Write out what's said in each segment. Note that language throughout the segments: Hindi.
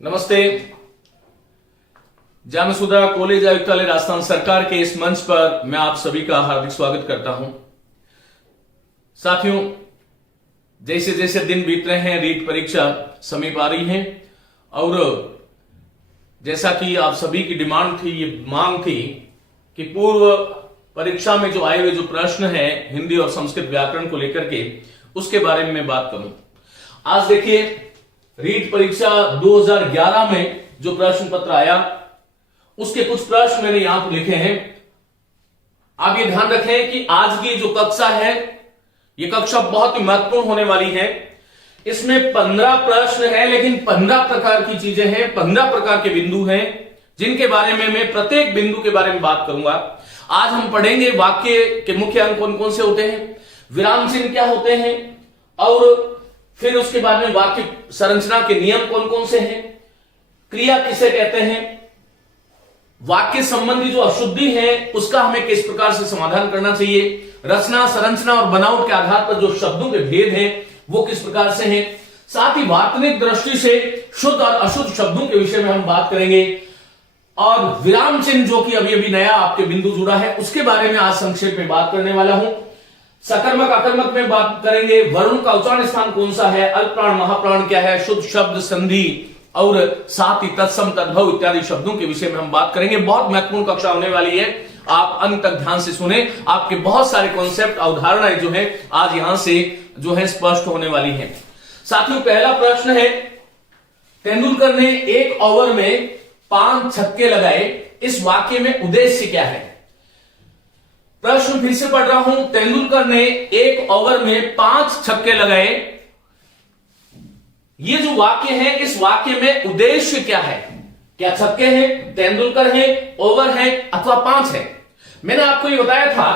नमस्ते। जामसुदा कॉलेज आयुक्तालय राजस्थान सरकार के इस मंच पर मैं आप सभी का हार्दिक स्वागत करता हूं। साथियों, जैसे जैसे दिन बीत रहे हैं, रीट परीक्षा समीप आ रही है और जैसा कि आप सभी की डिमांड थी, ये मांग थी कि पूर्व परीक्षा में जो आए हुए जो प्रश्न है हिंदी और संस्कृत व्याकरण को लेकर के, उसके बारे में मैं बात करूं। आज देखिए, रीट परीक्षा 2011 में जो प्रश्न पत्र आया, उसके कुछ प्रश्न मैंने यहां पर लिखे हैं। आप ये ध्यान रखें कि आज की जो कक्षा है, ये कक्षा बहुत ही महत्वपूर्ण होने वाली है। इसमें 15 प्रश्न है, लेकिन 15 प्रकार की चीजें हैं, 15 प्रकार के बिंदु हैं, जिनके बारे में मैं प्रत्येक बिंदु के बारे में बात करूंगा। आज हम पढ़ेंगे वाक्य के मुख्य अंग कौन कौन से होते हैं, विराम चिन्ह क्या होते हैं, और फिर उसके बाद में वाक्य संरचना के नियम कौन कौन से हैं, क्रिया किसे कहते हैं, वाक्य संबंधी जो अशुद्धि है उसका हमें किस प्रकार से समाधान करना चाहिए, रचना, संरचना और बनावट के आधार पर जो शब्दों के भेद हैं वो किस प्रकार से हैं, साथ ही वार्तनिक दृष्टि से शुद्ध और अशुद्ध शब्दों के विषय में हम बात करेंगे, और विराम चिन्ह जो कि अभी अभी नया आपके बिंदु जुड़ा है उसके बारे में आज संक्षेप में बात करने वाला हूं। सकर्मक अकर्मक में बात करेंगे, वर्ण का उच्चारण स्थान कौन सा है, अल्पप्राण महाप्राण क्या है, शुद्ध शब्द, संधि और साथ ही तत्सम, तद्भव इत्यादि शब्दों के विषय में हम बात करेंगे। बहुत महत्वपूर्ण कक्षा होने वाली है, आप अंत तक ध्यान से सुने। आपके बहुत सारे कॉन्सेप्ट, अवधारणाएं जो है आज यहां से जो है स्पष्ट होने वाली है। साथियों, पहला प्रश्न है, तेंदुलकर ने एक ओवर में 5 छक्के लगाए, इस वाक्य में उद्देश्य क्या है। प्रश्न फिर से पढ़ रहा हूं, तेंदुलकर ने एक ओवर में 5 छक्के लगाए, ये जो वाक्य है इस वाक्य में उद्देश्य क्या है। क्या छक्के हैं, तेंदुलकर है, ओवर है अथवा 5 है। मैंने आपको ये बताया था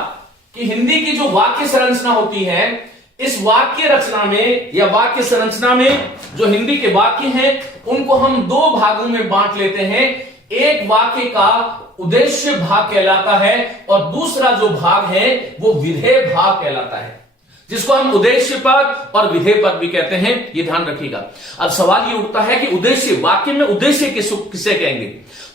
कि हिंदी की जो वाक्य संरचना होती है, इस वाक्य रचना में या वाक्य संरचना में जो हिंदी के वाक्य हैं उनको हम 2 भागों में बांट लेते हैं। एक वाक्य का उद्देश्य भाग कहलाता है और दूसरा जो भाग है वो विधेय भाग कहलाता है, जिसको हम उद्देश्य पद और विधेय पद भी कहते हैं। ये ध्यान रखिएगा। अब सवाल ये उठता है कि उद्देश्य, वाक्य में उद्देश्य किसे कहेंगे।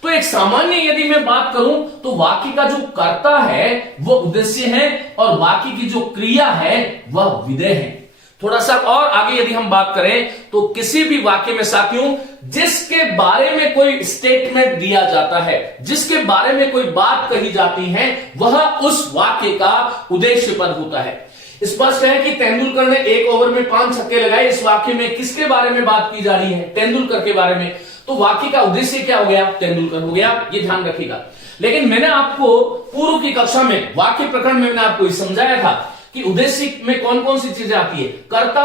तो एक सामान्य यदि मैं बात करूं तो वाक्य का जो कर्ता है वो उद्देश्य है और वाक्य की जो क्रिया है वह विधेय है। थोड़ा सा और आगे यदि हम बात करें तो किसी भी वाक्य में साथियों, जिसके बारे में कोई स्टेटमेंट दिया जाता है, जिसके बारे में कोई बात कही जाती है, वह उस वाक्य का उद्देश्य पद होता है। स्पष्ट है कि तेंदुलकर ने एक ओवर में 5 छक्के लगाए, इस वाक्य में किसके बारे में बात की जा रही है, तेंदुलकर के बारे में। तो वाक्य का उद्देश्य क्या हो गया, तेंदुलकर हो गया। ये ध्यान रखिएगा। लेकिन मैंने आपको पूर्व की कक्षा में वाक्य प्रकरण में मैंने आपको समझाया था कि उद्देश्य में कौन कौन सी चीजें आती है, कर्ता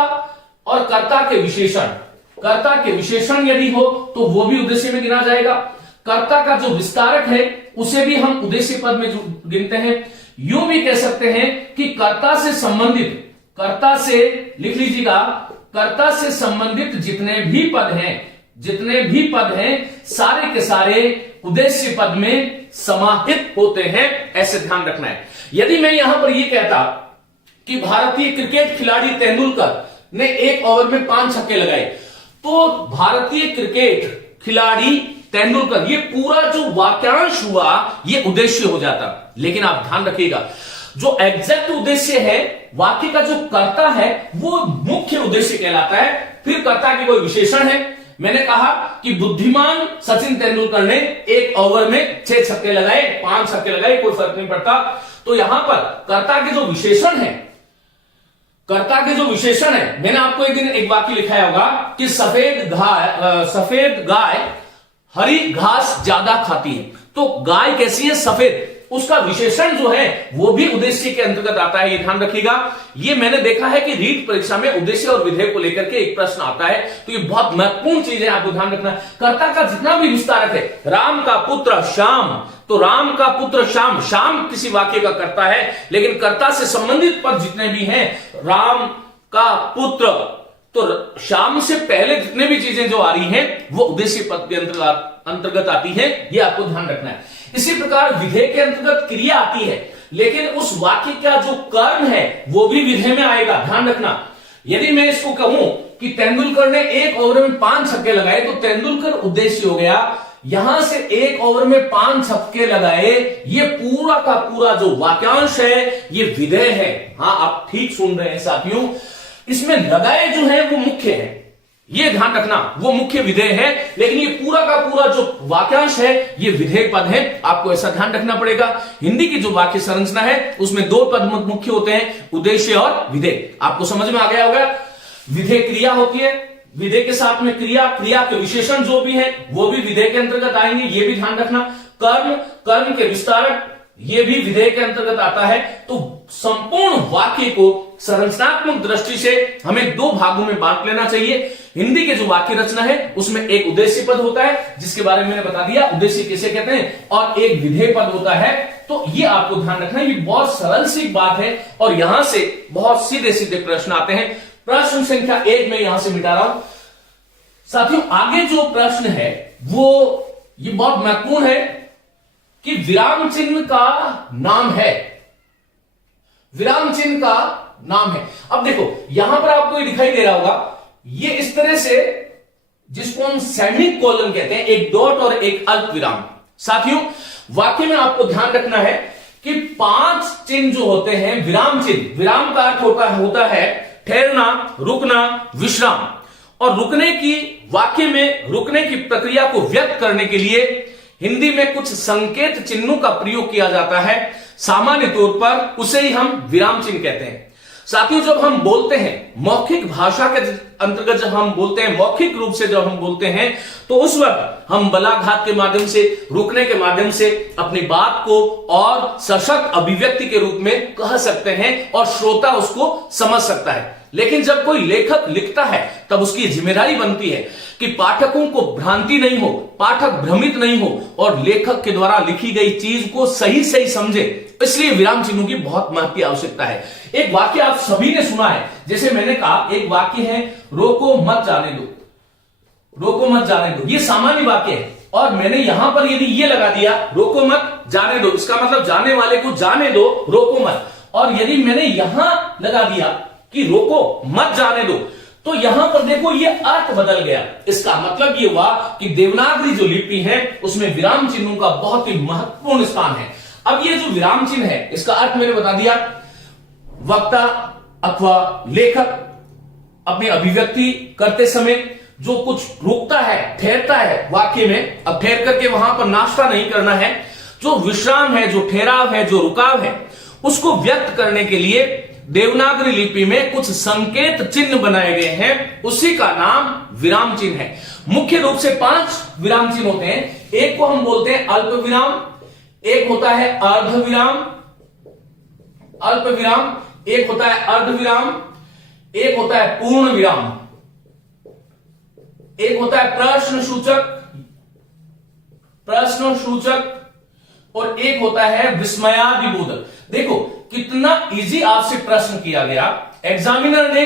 और कर्ता के विशेषण। कर्ता के विशेषण यदि हो तो वो भी उद्देश्य में गिना जाएगा। कर्ता का जो विस्तारक है उसे भी हम उद्देश्य पद में गिनते हैं। यूं भी कह सकते हैं कि कर्ता से संबंधित, कर्ता से लिख लीजिएगा, कर्ता से संबंधित जितने भी पद हैं सारे के सारे उद्देश्य पद में समाहित होते हैं, ऐसे ध्यान रखना है। यदि मैं यहां पर यह कहता कि भारतीय क्रिकेट खिलाड़ी तेंदुलकर ने एक ओवर में 5 छक्के लगाए, तो भारतीय क्रिकेट खिलाड़ी तेंदुलकर, ये पूरा जो वाक्यांश हुआ ये उद्देश्य हो जाता। लेकिन आप ध्यान रखिएगा, जो एग्जैक्ट उद्देश्य है, वाक्य का जो कर्ता है वो मुख्य उद्देश्य कहलाता है। फिर कर्ता के कोई विशेषण है। मैंने कहा कि बुद्धिमान सचिन तेंदुलकर ने एक ओवर में 6 छक्के लगाए, 5 छक्के लगाए, कोई फर्क नहीं पड़ता। तो यहां पर कर्ता के जो विशेषण है, कर्ता के जो विशेषण है, मैंने आपको एक दिन एक वाक्य लिखाया होगा कि सफेद गाय हरी घास ज्यादा खाती है। तो गाय कैसी है, सफेद, उसका विशेषण जो है वो भी उद्देश्य के अंतर्गत आता है। ये ध्यान रखिएगा। ये मैंने देखा है कि रीट परीक्षा में उद्देश्य और विधेय को लेकर के एक प्रश्न आता है, तो ये बहुत महत्वपूर्ण चीज है, आपको ध्यान रखना। कर्ता का जितना भी विस्तारक है, राम का पुत्र श्याम, तो राम का पुत्र श्याम, श्याम किसी वाक्य का कर्ता है, लेकिन कर्ता से संबंधित पद जितने भी हैं, राम का पुत्र, तो श्याम से पहले जितने भी चीजें जो आ रही हैं वो उद्देश्य पद के अंतर्गत आती है। ये आपको ध्यान रखना है। इसी प्रकार विधेय के अंतर्गत क्रिया आती है, लेकिन उस वाक्य का जो कर्म है वो भी विधेय में आएगा, ध्यान रखना। यदि मैं इसको कहूं कि तेंदुलकर ने 1 ओवर में 5 छक्के लगाए, तो तेंदुलकर उद्देश्य हो गया। यहां से 1 ओवर में 5 छक्के लगाए, ये पूरा का पूरा जो वाक्यांश है ये विधेय है। हां, आप ठीक सुन रहे हैं साथियों, इसमें लगाए जो है वो मुख्य है, ये ध्यान रखना, वो मुख्य विधेय है, लेकिन ये पूरा का पूरा जो वाक्यांश है ये विधेय पद है। आपको ऐसा ध्यान रखना पड़ेगा। हिंदी की जो वाक्य संरचना है उसमें 2 पद मुख्य होते हैं, उद्देश्य और विधेय। आपको समझ में आ गया होगा। विधेय क्रिया होती है, विधेय के साथ में क्रिया, क्रिया के विशेषण जो भी है वो भी विधेय के अंतर्गत आएंगे, ये भी ध्यान रखना। कर्म, कर्म के विस्तारक, ये भी विधेय के अंतर्गत आता है। तो संपूर्ण वाक्य को संरचनात्मक दृष्टि से हमें 2 भागों में बांट लेना चाहिए। हिंदी के जो वाक्य रचना है उसमें एक उद्देश्य पद होता है, जिसके बारे में मैंने बता दिया उद्देश्य किसे कहते हैं, और एक विधेय पद होता है। तो ये आपको ध्यान रखना, ये बहुत सरल सी बात है और यहां से बहुत सीधे सीधे प्रश्न आते हैं। प्रश्न संख्या 1 में यहां से मिटा रहा हूं साथियों। आगे जो प्रश्न है वो ये बहुत महत्वपूर्ण है कि विराम चिन्ह का नाम है, विराम चिन्ह का नाम है। अब देखो यहां पर आपको ये दिखाई दे रहा होगा, ये इस तरह से जिसको हम सेमीकोलन कहते हैं, एक डॉट और एक अल्प विराम। साथियों वाक्य में आपको ध्यान रखना है कि 5 चिन्ह जो होते हैं विराम चिन्ह, विराम का अर्थ होता है ठहरना, रुकना, विश्राम। और रुकने की, वाक्य में रुकने की प्रक्रिया को व्यक्त करने के लिए हिंदी में कुछ संकेत चिन्हों का प्रयोग किया जाता है। सामान्य तौर पर उसे ही हम विराम चिन्ह कहते हैं। साथियों जब हम बोलते हैं मौखिक भाषा के अंतर्गत, जब हम बोलते हैं मौखिक रूप से जब हम बोलते हैं, तो उस वक्त हम बलाघात के माध्यम से, रुकने के माध्यम से अपनी बात को और सशक्त अभिव्यक्ति के रूप में कह सकते हैं और श्रोता उसको समझ सकता है। लेकिन जब कोई लेखक लिखता है तब उसकी जिम्मेदारी बनती है कि पाठकों को भ्रांति नहीं हो, पाठक भ्रमित नहीं हो और लेखक के द्वारा लिखी गई चीज को सही सही समझे। इसलिए विराम चिन्हों की बहुत महत्वपूर्ण आवश्यकता है। एक वाक्य आप सभी ने सुना है, जैसे मैंने कहा एक वाक्य है रोको मत जाने दो, रोको मत जाने दो, ये सामान्य वाक्य है। और मैंने यहां पर यदि ये लगा दिया रोको मत जाने दो, इसका मतलब जाने वाले को जाने दो, रोको मत। और यदि मैंने यहां लगा दिया कि रोको मत जाने दो, तो यहां पर देखो ये अर्थ बदल गया। इसका मतलब ये हुआ कि देवनागरी जो लिपि है उसमें विराम चिन्हों का बहुत ही महत्वपूर्ण स्थान है। अब ये जो विराम चिन्ह है इसका अर्थ मैंने बता दिया, वक्ता अथवा लेखक अपनी अभिव्यक्ति करते समय जो कुछ रुकता है, ठहरता है वाक्य में, अब ठहर करके वहां पर नाश्ता नहीं करना है, जो विश्राम है, जो ठहराव है, जो रुकाव है, उसको व्यक्त करने के लिए देवनागरी लिपि में कुछ संकेत चिन्ह बनाए गए हैं, उसी का नाम विराम चिन्ह है। मुख्य रूप से 5 विराम चिन्ह होते हैं। एक को हम बोलते हैं अल्प विराम, एक होता है अर्ध विराम, अल्प विराम, एक होता है अर्ध विराम, एक होता है पूर्ण विराम, एक होता है प्रश्न सूचक, प्रश्न सूचक, और एक होता है विस्मयादिबोधक। देखो कितना इजी आपसे प्रश्न किया गया एग्जामिनर ने।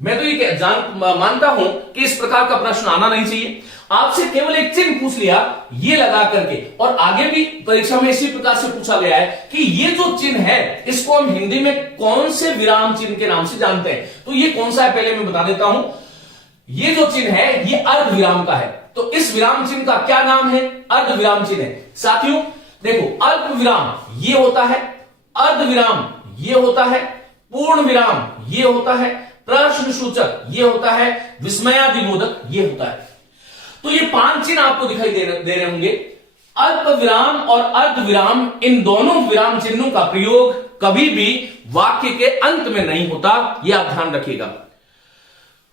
मैं तो ये मानता हूं कि इस प्रकार का प्रश्न आना नहीं चाहिए। आपसे केवल एक चिन्ह पूछ लिया ये लगा करके, और आगे भी परीक्षा में इसी प्रकार से पूछा गया है कि ये जो चिन्ह है इसको हम हिंदी में कौन से विराम चिन्ह के नाम से जानते हैं। तो ये कौन सा है पहले मैं बता देता हूं। ये जो चिन्ह है ये अर्ध विराम का है। तो इस विराम चिन्ह का क्या नाम है? अर्ध विराम चिन्ह है। साथियों देखो अल्प विराम ये होता है, अर्ध विराम ये होता है, पूर्ण विराम ये होता है, प्रश्न सूचक ये होता है, विस्मयादिबोधक ये होता है। तो ये 5 चिन्ह आपको दिखाई दे रहे होंगे। अल्प विराम और अर्ध विराम, इन दोनों विराम चिन्हों का प्रयोग कभी भी वाक्य के अंत में नहीं होता, यह आप ध्यान रखिएगा।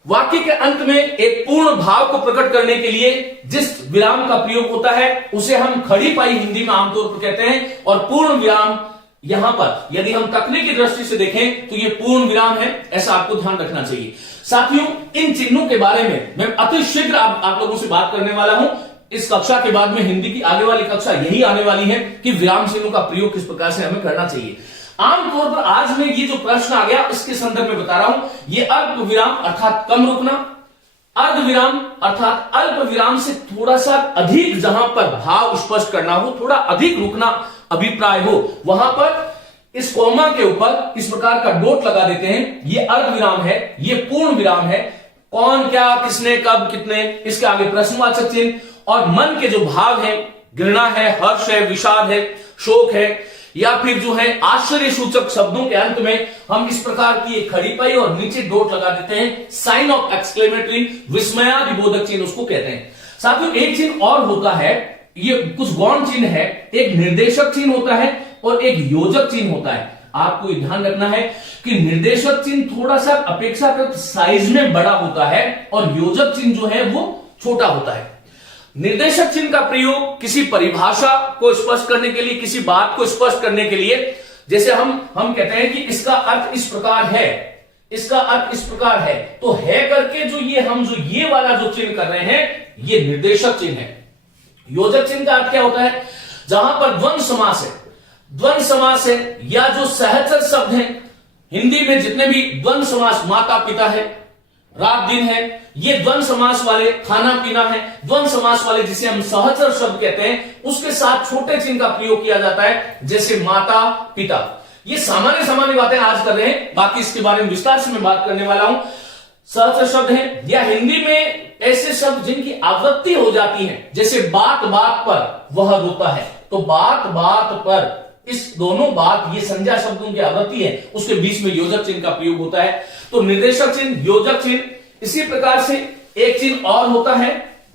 वाक्य के अंत में एक पूर्ण भाव को प्रकट करने के लिए जिस विराम का प्रयोग होता है उसे हम खड़ी पाई हिंदी में आमतौर पर कहते हैं, और पूर्ण विराम यहां पर यदि हम तकनीकी दृष्टि से देखें तो ये पूर्ण विराम है, ऐसा आपको ध्यान रखना चाहिए। साथियों इन चिन्हों के बारे में मैं अति शीघ्र आप लोगों से बात करने वाला हूं। इस कक्षा के बाद में हिंदी की आगे वाली कक्षा यही आने वाली है कि विराम चिन्हों का प्रयोग किस प्रकार से हमें करना चाहिए। आमतौर पर आज में ये जो प्रश्न आ गया इसके संदर्भ में बता रहा हूं। ये अल्प विराम अर्थात कम रुकना, अर्ध विराम अर्थात अल्प विराम से थोड़ा सा अधिक, जहां पर भाव स्पष्ट करना हो, थोड़ा अधिक रुकना अभिप्राय हो, वहां पर इस कोमा के ऊपर इस प्रकार का डॉट लगा देते हैं, ये अर्ध विराम है, ये पूर्ण विराम है। कौन, क्या, किसने, कब, कितने, इसके आगे प्रश्नवाचक चिन्ह, और मन के जो भाव है, घृणा है, हर्ष है, विषाद है, शोक है, या फिर जो है आश्चर्य सूचक शब्दों के अंत में हम इस प्रकार की एक खड़ी पाई और नीचे डॉट लगा देते हैं, साइन ऑफ एक्सक्लेमेटरी, विस्मयादिबोधक चिन्ह उसको कहते हैं। साथियों एक चिन्ह और होता है, ये कुछ गौण चिन्ह है, एक निर्देशक चिन्ह होता है और एक योजक चिन्ह होता है। आपको ये ध्यान रखना है कि निर्देशक चिन्ह थोड़ा सा अपेक्षाकृत साइज में बड़ा होता है और योजक चिन्ह जो है वो छोटा होता है। निर्देशक चिन्ह का प्रयोग किसी परिभाषा को स्पष्ट करने के लिए, किसी बात को स्पष्ट करने के लिए, जैसे हम कहते हैं कि इसका अर्थ इस प्रकार है, इसका अर्थ इस प्रकार है, तो है करके जो ये वाला जो चिन्ह कर रहे हैं, ये निर्देशक चिन्ह है। योजक चिन्ह का अर्थ क्या होता है? जहां पर द्वंद्व समास है, द्वंद्व समास है, या जो सहचर शब्द हैं, हिंदी में जितने भी द्वंद्व समास, माता पिता है, रात दिन है, ये द्वंद्व समास वाले, खाना पीना है, द्वंद्व समास वाले जिसे हम सहचर शब्द कहते हैं, उसके साथ छोटे चिन्ह का प्रयोग किया जाता है, जैसे माता पिता। ये सामान्य बातें आज कर रहे हैं, बाकी इसके बारे में विस्तार से मैं बात करने वाला हूं। सहचर शब्द हैं, या हिंदी में ऐसे शब्द जिनकी आवृत्ति हो जाती है, जैसे बात बात पर वह रोता है, तो बात बात पर, इस दोनों बात, ये संज्ञा शब्दों की आवृत्ति है, उसके बीच में योजक चिन्ह का प्रयोग होता है। तो निर्देशक चिन्ह, योजक चिन्ह। इसी प्रकार से एक चिन्ह और होता है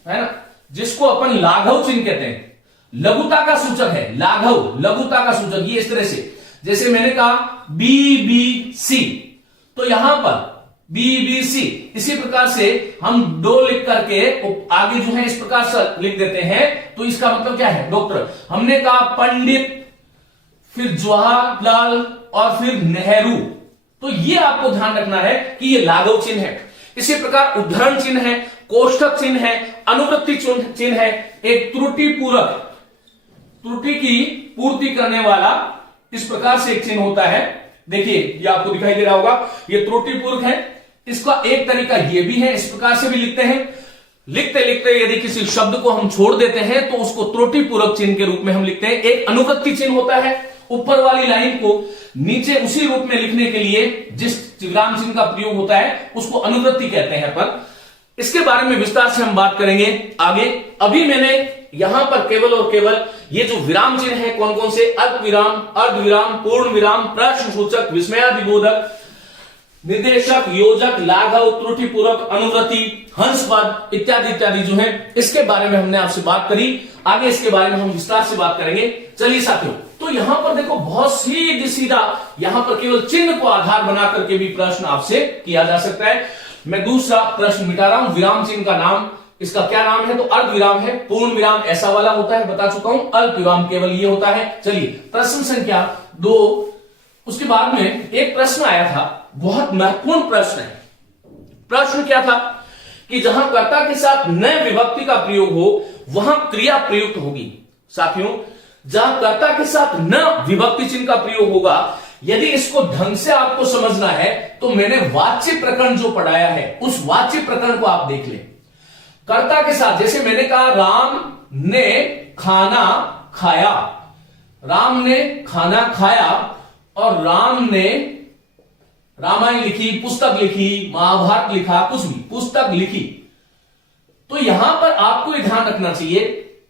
ना, जिसको अपन लाघव चिन्ह कहते हैं, लघुता का सूचक है, लाघव लघुता का सूचक। ये इस तरह से, जैसे मैंने कहा BBC, तो यहां पर BBC, इसी प्रकार से हम डो लिख करके आगे जो है इस प्रकार से लिख देते हैं, तो इसका मतलब क्या है? डॉक्टर। हमने कहा पंडित, फिर जवाहरलाल और फिर नेहरू, तो ये आपको ध्यान रखना है कि ये लाघव चिन्ह है। इसी प्रकार उद्धरण चिन्ह है, कोष्ठक चिन्ह है, अनुवृत्ति चिन्ह है, एक त्रुटि पूरक, त्रुटि की पूर्ति करने वाला, इस प्रकार से एक चिन्ह होता है। देखिए ये आपको दिखाई दे रहा होगा, ये त्रुटि पूरक है। इसका एक तरीका ये भी है, इस प्रकार से भी लिखते हैं। लिखते लिखते यदि किसी शब्द को हम छोड़ देते हैं तो उसको त्रुटि पूरक चिन्ह के रूप में हम लिखते हैं। एक अनुवृत्ति चिन्ह होता है, ऊपर वाली लाइन को नीचे उसी रूप में लिखने के लिए जिस विराम चिन्ह का प्रयोग होता है उसको अनुवृत्ति कहते हैं अपन। इसके बारे में विस्तार से हम बात करेंगे आगे। अभी मैंने यहां पर केवल और केवल ये जो विराम चिन्ह है कौन कौन से, अल्प विराम, अर्ध विराम, पूर्ण विराम, प्रश्न सूचक, विस्मयादिबोधक, निर्देशक, योजक, लाघव, त्रुटिपूरक, अनुवृत्ति, हंस पद इत्यादि इत्यादि जो है, इसके बारे में हमने आपसे बात करी। आगे इसके बारे में हम विस्तार से बात करेंगे। चलिए साथियों, तो यहां पर देखो बहुत सीधी सीधा यहां पर केवल चिन्ह को आधार बना करके भी प्रश्न आपसे किया जा सकता है। मैं दूसरा प्रश्न मिटा रहा हूं। विराम चिन्ह का नाम, इसका क्या नाम है? तो अर्ध विराम है। पूर्ण विराम ऐसा वाला होता है, बता चुका हूं। अल्प विराम केवल ये होता है। चलिए प्रश्न संख्या 2। उसके बाद में एक प्रश्न आया था, बहुत महत्वपूर्ण प्रश्न है। प्रश्न क्या था कि जहां कर्ता के साथ न विभक्ति का प्रयोग हो वहां क्रिया प्रयुक्त होगी। साथियों, जहां कर्ता के साथ न विभक्ति चिन्ह का प्रयोग होगा, यदि इसको ढंग से आपको समझना है तो मैंने वाच्य प्रकरण जो पढ़ाया है उस वाच्य प्रकरण को आप देख लें। कर्ता के साथ, जैसे मैंने कहा राम ने खाना खाया, राम ने खाना खाया और राम ने रामायण लिखी, पुस्तक लिखी, महाभारत लिखा, कुछ भी पुस्तक लिखी। तो यहां पर आपको यह ध्यान रखना चाहिए,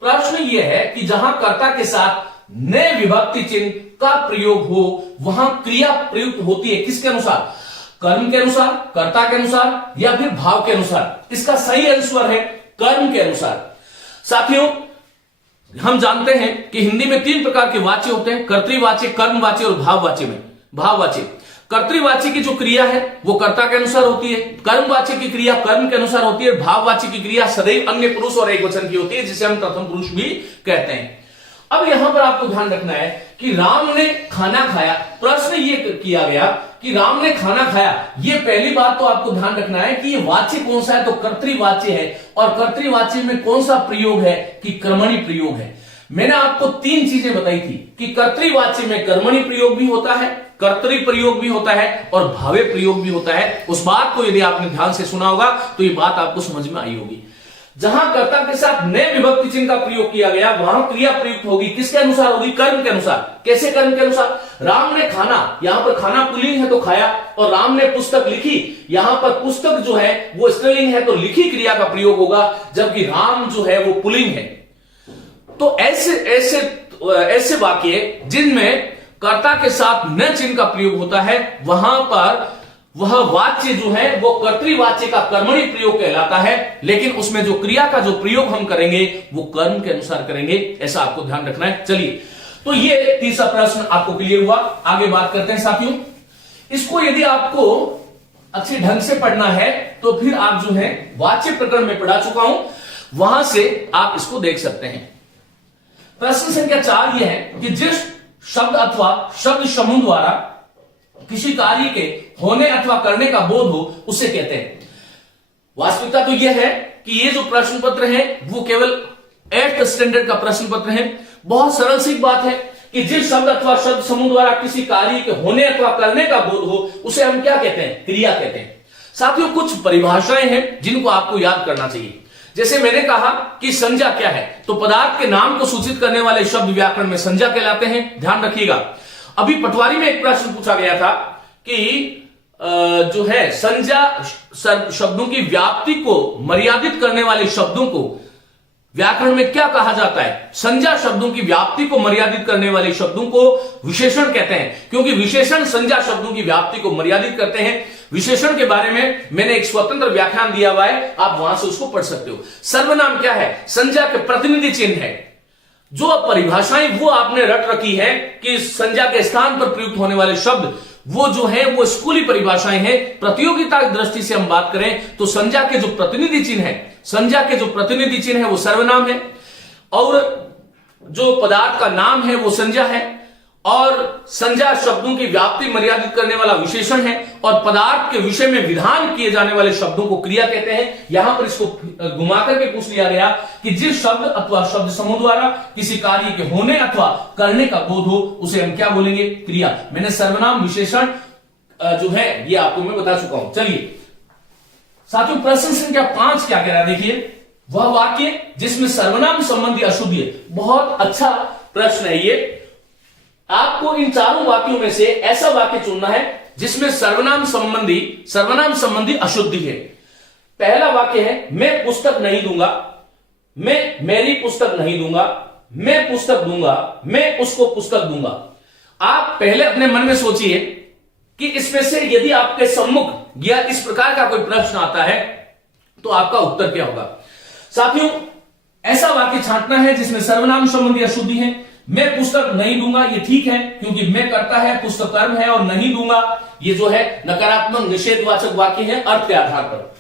प्रश्न यह है कि जहां कर्ता के साथ न विभक्ति चिन्ह का प्रयोग हो वहां क्रिया प्रयुक्त होती है। किसके अनुसार? कर्म के अनुसार, कर्ता के अनुसार या फिर भाव के अनुसार। इसका सही आंसर है कर्म के अनुसार। साथियों, हम जानते हैं कि हिंदी में 3 प्रकार के वाच्य होते हैं, कर्तृवाच्य, कर्मवाच्य और भाववाच्य। में भाववाच्य, कर्तृवाच्य की जो क्रिया है वो कर्ता के अनुसार होती है, कर्मवाच्य की क्रिया कर्म के अनुसार होती है, भाववाच्य की क्रिया सदैव अन्य पुरुष और एकवचन की होती है, जिसे हम प्रथम पुरुष भी कहते हैं। अब यहां पर आपको ध्यान रखना है कि राम ने खाना खाया। प्रश्न ये किया गया कि राम ने खाना खाया। ये पहली बात तो आपको ध्यान रखना है कि ये वाच्य कौन सा है, तो कर्तृवाच्य है। और कर्तृवाच्य में कौन सा प्रयोग है कि कर्मणि प्रयोग है। मैंने आपको 3 चीजें बताई थी कि कर्तृवाच्य में कर्मणि प्रयोग भी होता है, कर्तरी प्रयोग भी होता है और भावे प्रयोग भी होता है। उस बात को यदि आपने ध्यान से सुना होगा तो ये बात आपको समझ में आई होगी। जहां कर्ता के साथ नए विभक्ति चिन्ह का प्रयोग किया गया वहां क्रिया प्रयुक्त होगी, किसके अनुसार होगी? कर्म के अनुसार। कैसे कर्म के अनुसार? राम ने खाना, यहां पर खाना पुल्लिंग है तो खाया, और राम ने पुस्तक लिखी, यहां पर पुस्तक जो है वो स्त्रीलिंग है तो लिखी क्रिया का प्रयोग होगा, जबकि राम जो है वो पुल्लिंग है। तो ऐसे वाक्य जिनमें कर्ता के साथ न चिन्ह का प्रयोग होता है वहां पर वह वाच्य जो है वो कर्तृवाच्य का कर्मणि प्रयोग कहलाता है, लेकिन उसमें जो क्रिया का जो प्रयोग हम करेंगे वो कर्म के अनुसार करेंगे, ऐसा आपको ध्यान रखना है। चलिए, तो ये तीसरा प्रश्न आपको क्लियर हुआ। आगे बात करते हैं साथियों, इसको यदि आपको अच्छे ढंग से पढ़ना है तो फिर आप जो है वाच्य प्रकरण में पढ़ा चुका हूं, वहां से आप इसको देख सकते हैं। प्रश्न संख्या 4 यह है कि जिस शब्द अथवा शब्द समूह द्वारा किसी कार्य के होने अथवा करने का बोध हो उसे कहते हैं। वास्तविकता तो यह है कि ये जो प्रश्न पत्र है वो केवल 8th स्टैंडर्ड का प्रश्न पत्र है। बहुत सरल सी बात है कि जिस शब्द अथवा शब्द समूह द्वारा किसी कार्य के होने अथवा करने का बोध हो उसे हम क्या कहते हैं? क्रिया कहते हैं। साथियों, कुछ परिभाषाएं हैं जिनको आपको याद करना चाहिए। जैसे मैंने कहा कि संज्ञा क्या है, तो पदार्थ के नाम को सूचित करने वाले शब्द व्याकरण में संज्ञा कहलाते हैं, ध्यान रखिएगा। अभी पटवारी में एक प्रश्न पूछा गया था कि जो है संज्ञा शब्दों की व्याप्ति को मर्यादित करने वाले शब्दों को व्याकरण में क्या कहा जाता है? संज्ञा शब्दों की व्याप्ति को मर्यादित करने वाले शब्दों को विशेषण कहते हैं, क्योंकि विशेषण संज्ञा शब्दों की व्याप्ति को मर्यादित करते हैं। विशेषण के बारे में मैंने एक स्वतंत्र व्याख्यान दिया हुआ है, आप वहां से उसको पढ़ सकते हो। सर्वनाम क्या है? संज्ञा के प्रतिनिधि चिन्ह है। जो परिभाषाएं वो आपने रट रखी है कि संज्ञा के स्थान पर प्रयुक्त होने वाले शब्द वो जो है वो स्कूली परिभाषाएं हैं। प्रतियोगिता की दृष्टि से हम बात करें तो संज्ञा के जो प्रतिनिधि चिन्ह है, संज्ञा के जो प्रतिनिधि चिन्ह है वो सर्वनाम है, और जो पदार्थ का नाम है वो संज्ञा है, और संज्ञा शब्दों की व्याप्ति मर्यादित करने वाला विशेषण है, और पदार्थ के विषय में विधान किए जाने वाले शब्दों को क्रिया कहते हैं। यहां पर इसको घुमाकर के पूछ लिया गया कि जिस शब्द अथवा शब्द समूह द्वारा किसी कार्य के होने अथवा करने का बोध हो उसे हम क्या बोलेंगे? क्रिया। मैंने सर्वनाम विशेषण जो है ये आपको मैं बता चुका हूं। चलिए साथियों, प्रश्न संख्या 5 क्या कह रहा है? देखिए, वह वाक्य जिसमें सर्वनाम संबंधी अशुद्धि है। बहुत अच्छा प्रश्न है ये। आपको इन चारों वाक्यों में से ऐसा वाक्य चुनना है जिसमें सर्वनाम संबंधी अशुद्धि है। पहला वाक्य है मैं पुस्तक नहीं दूंगा, मैं मेरी पुस्तक नहीं दूंगा, मैं पुस्तक दूंगा, मैं उसको पुस्तक दूंगा। आप पहले अपने मन में सोचिए कि इसमें से यदि आपके सम्मुख या इस प्रकार का कोई प्रश्न आता है तो आपका उत्तर क्या होगा। साथियों, ऐसा वाक्य छांटना है जिसमें सर्वनाम संबंधी अशुद्धि है। मैं पुस्तक नहीं दूंगा, ये ठीक है क्योंकि मैं करता है, पुस्तक कर्म है, और नहीं दूंगा ये जो है नकारात्मक निषेधवाचक वाक्य है अर्थ के आधार पर।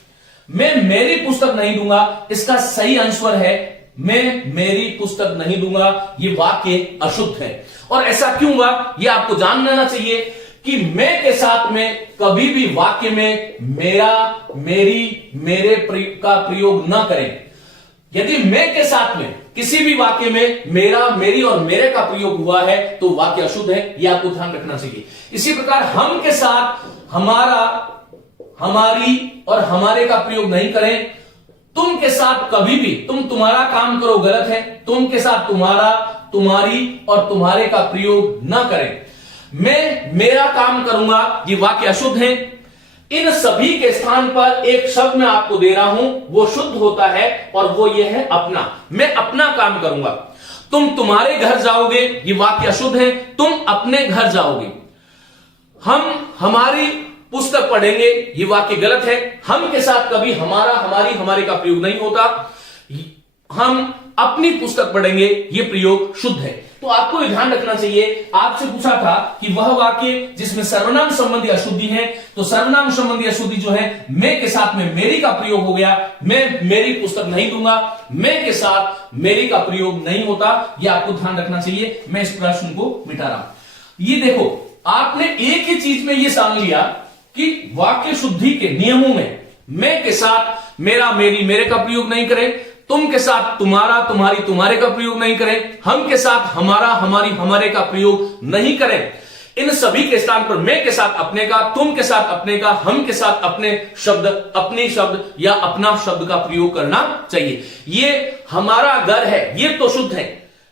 मैं मेरी पुस्तक नहीं दूंगा, इसका सही आंसर है मैं मेरी पुस्तक नहीं दूंगा, ये वाक्य अशुद्ध है। और ऐसा क्यों हुआ ये आपको जान लेना चाहिए कि मैं के साथ में कभी भी वाक्य में मेरा, मेरी, मेरे का प्रयोग ना करें। यदि मैं के साथ में किसी भी वाक्य में मेरा, मेरी और मेरे का प्रयोग हुआ है तो वाक्य अशुद्ध है, यह आपको ध्यान रखना चाहिए। इसी प्रकार हम के साथ हमारा, हमारी और हमारे का प्रयोग नहीं करें। तुम के साथ कभी भी तुम तुम्हारा काम करो गलत है, तुम के साथ तुम्हारा, तुम्हारी और तुम्हारे का प्रयोग ना करें। मैं मेरा काम करूंगा, ये वाक्य अशुद्ध है। इन सभी के स्थान पर एक शब्द मैं आपको दे रहा हूं वो शुद्ध होता है और वो ये है अपना। मैं अपना काम करूंगा। तुम तुम्हारे घर जाओगे, ये वाक्य अशुद्ध है। तुम अपने घर जाओगे। हम हमारी पुस्तक पढ़ेंगे, ये वाक्य गलत है। हम के साथ कभी हमारा, हमारी, हमारे का प्रयोग नहीं होता। हम अपनी पुस्तक पढ़ेंगे, ये प्रयोग शुद्ध है। तो आपको ये ध्यान रखना चाहिए। आपसे पूछा था कि वह वाक्य जिसमें सर्वनाम संबंधी अशुद्धि है, तो सर्वनाम संबंधी अशुद्धि जो है मैं के साथ में मेरी का प्रयोग हो गया। मैं मेरी पुस्तक नहीं दूंगा, मैं के साथ मेरी का प्रयोग नहीं होता, यह आपको ध्यान रखना चाहिए। मैं इस प्रश्न को मिटा रहा हूं। ये देखो, आपने एक ही चीज में यह जान लिया कि वाक्य शुद्धि के नियमों में मैं के साथ मेरा, मेरी, मेरे का प्रयोग नहीं करें, तुम के साथ तुम्हारा, तुम्हारी, तुम्हारे का प्रयोग नहीं करें, हम के साथ हमारा, हमारी, हमारे का प्रयोग नहीं करें। इन सभी के स्थान पर मैं के साथ अपने का, तुम के साथ अपने का, हम के साथ अपने शब्द, अपनी शब्द या अपना शब्द का प्रयोग करना चाहिए। ये हमारा घर है, ये तो शुद्ध है,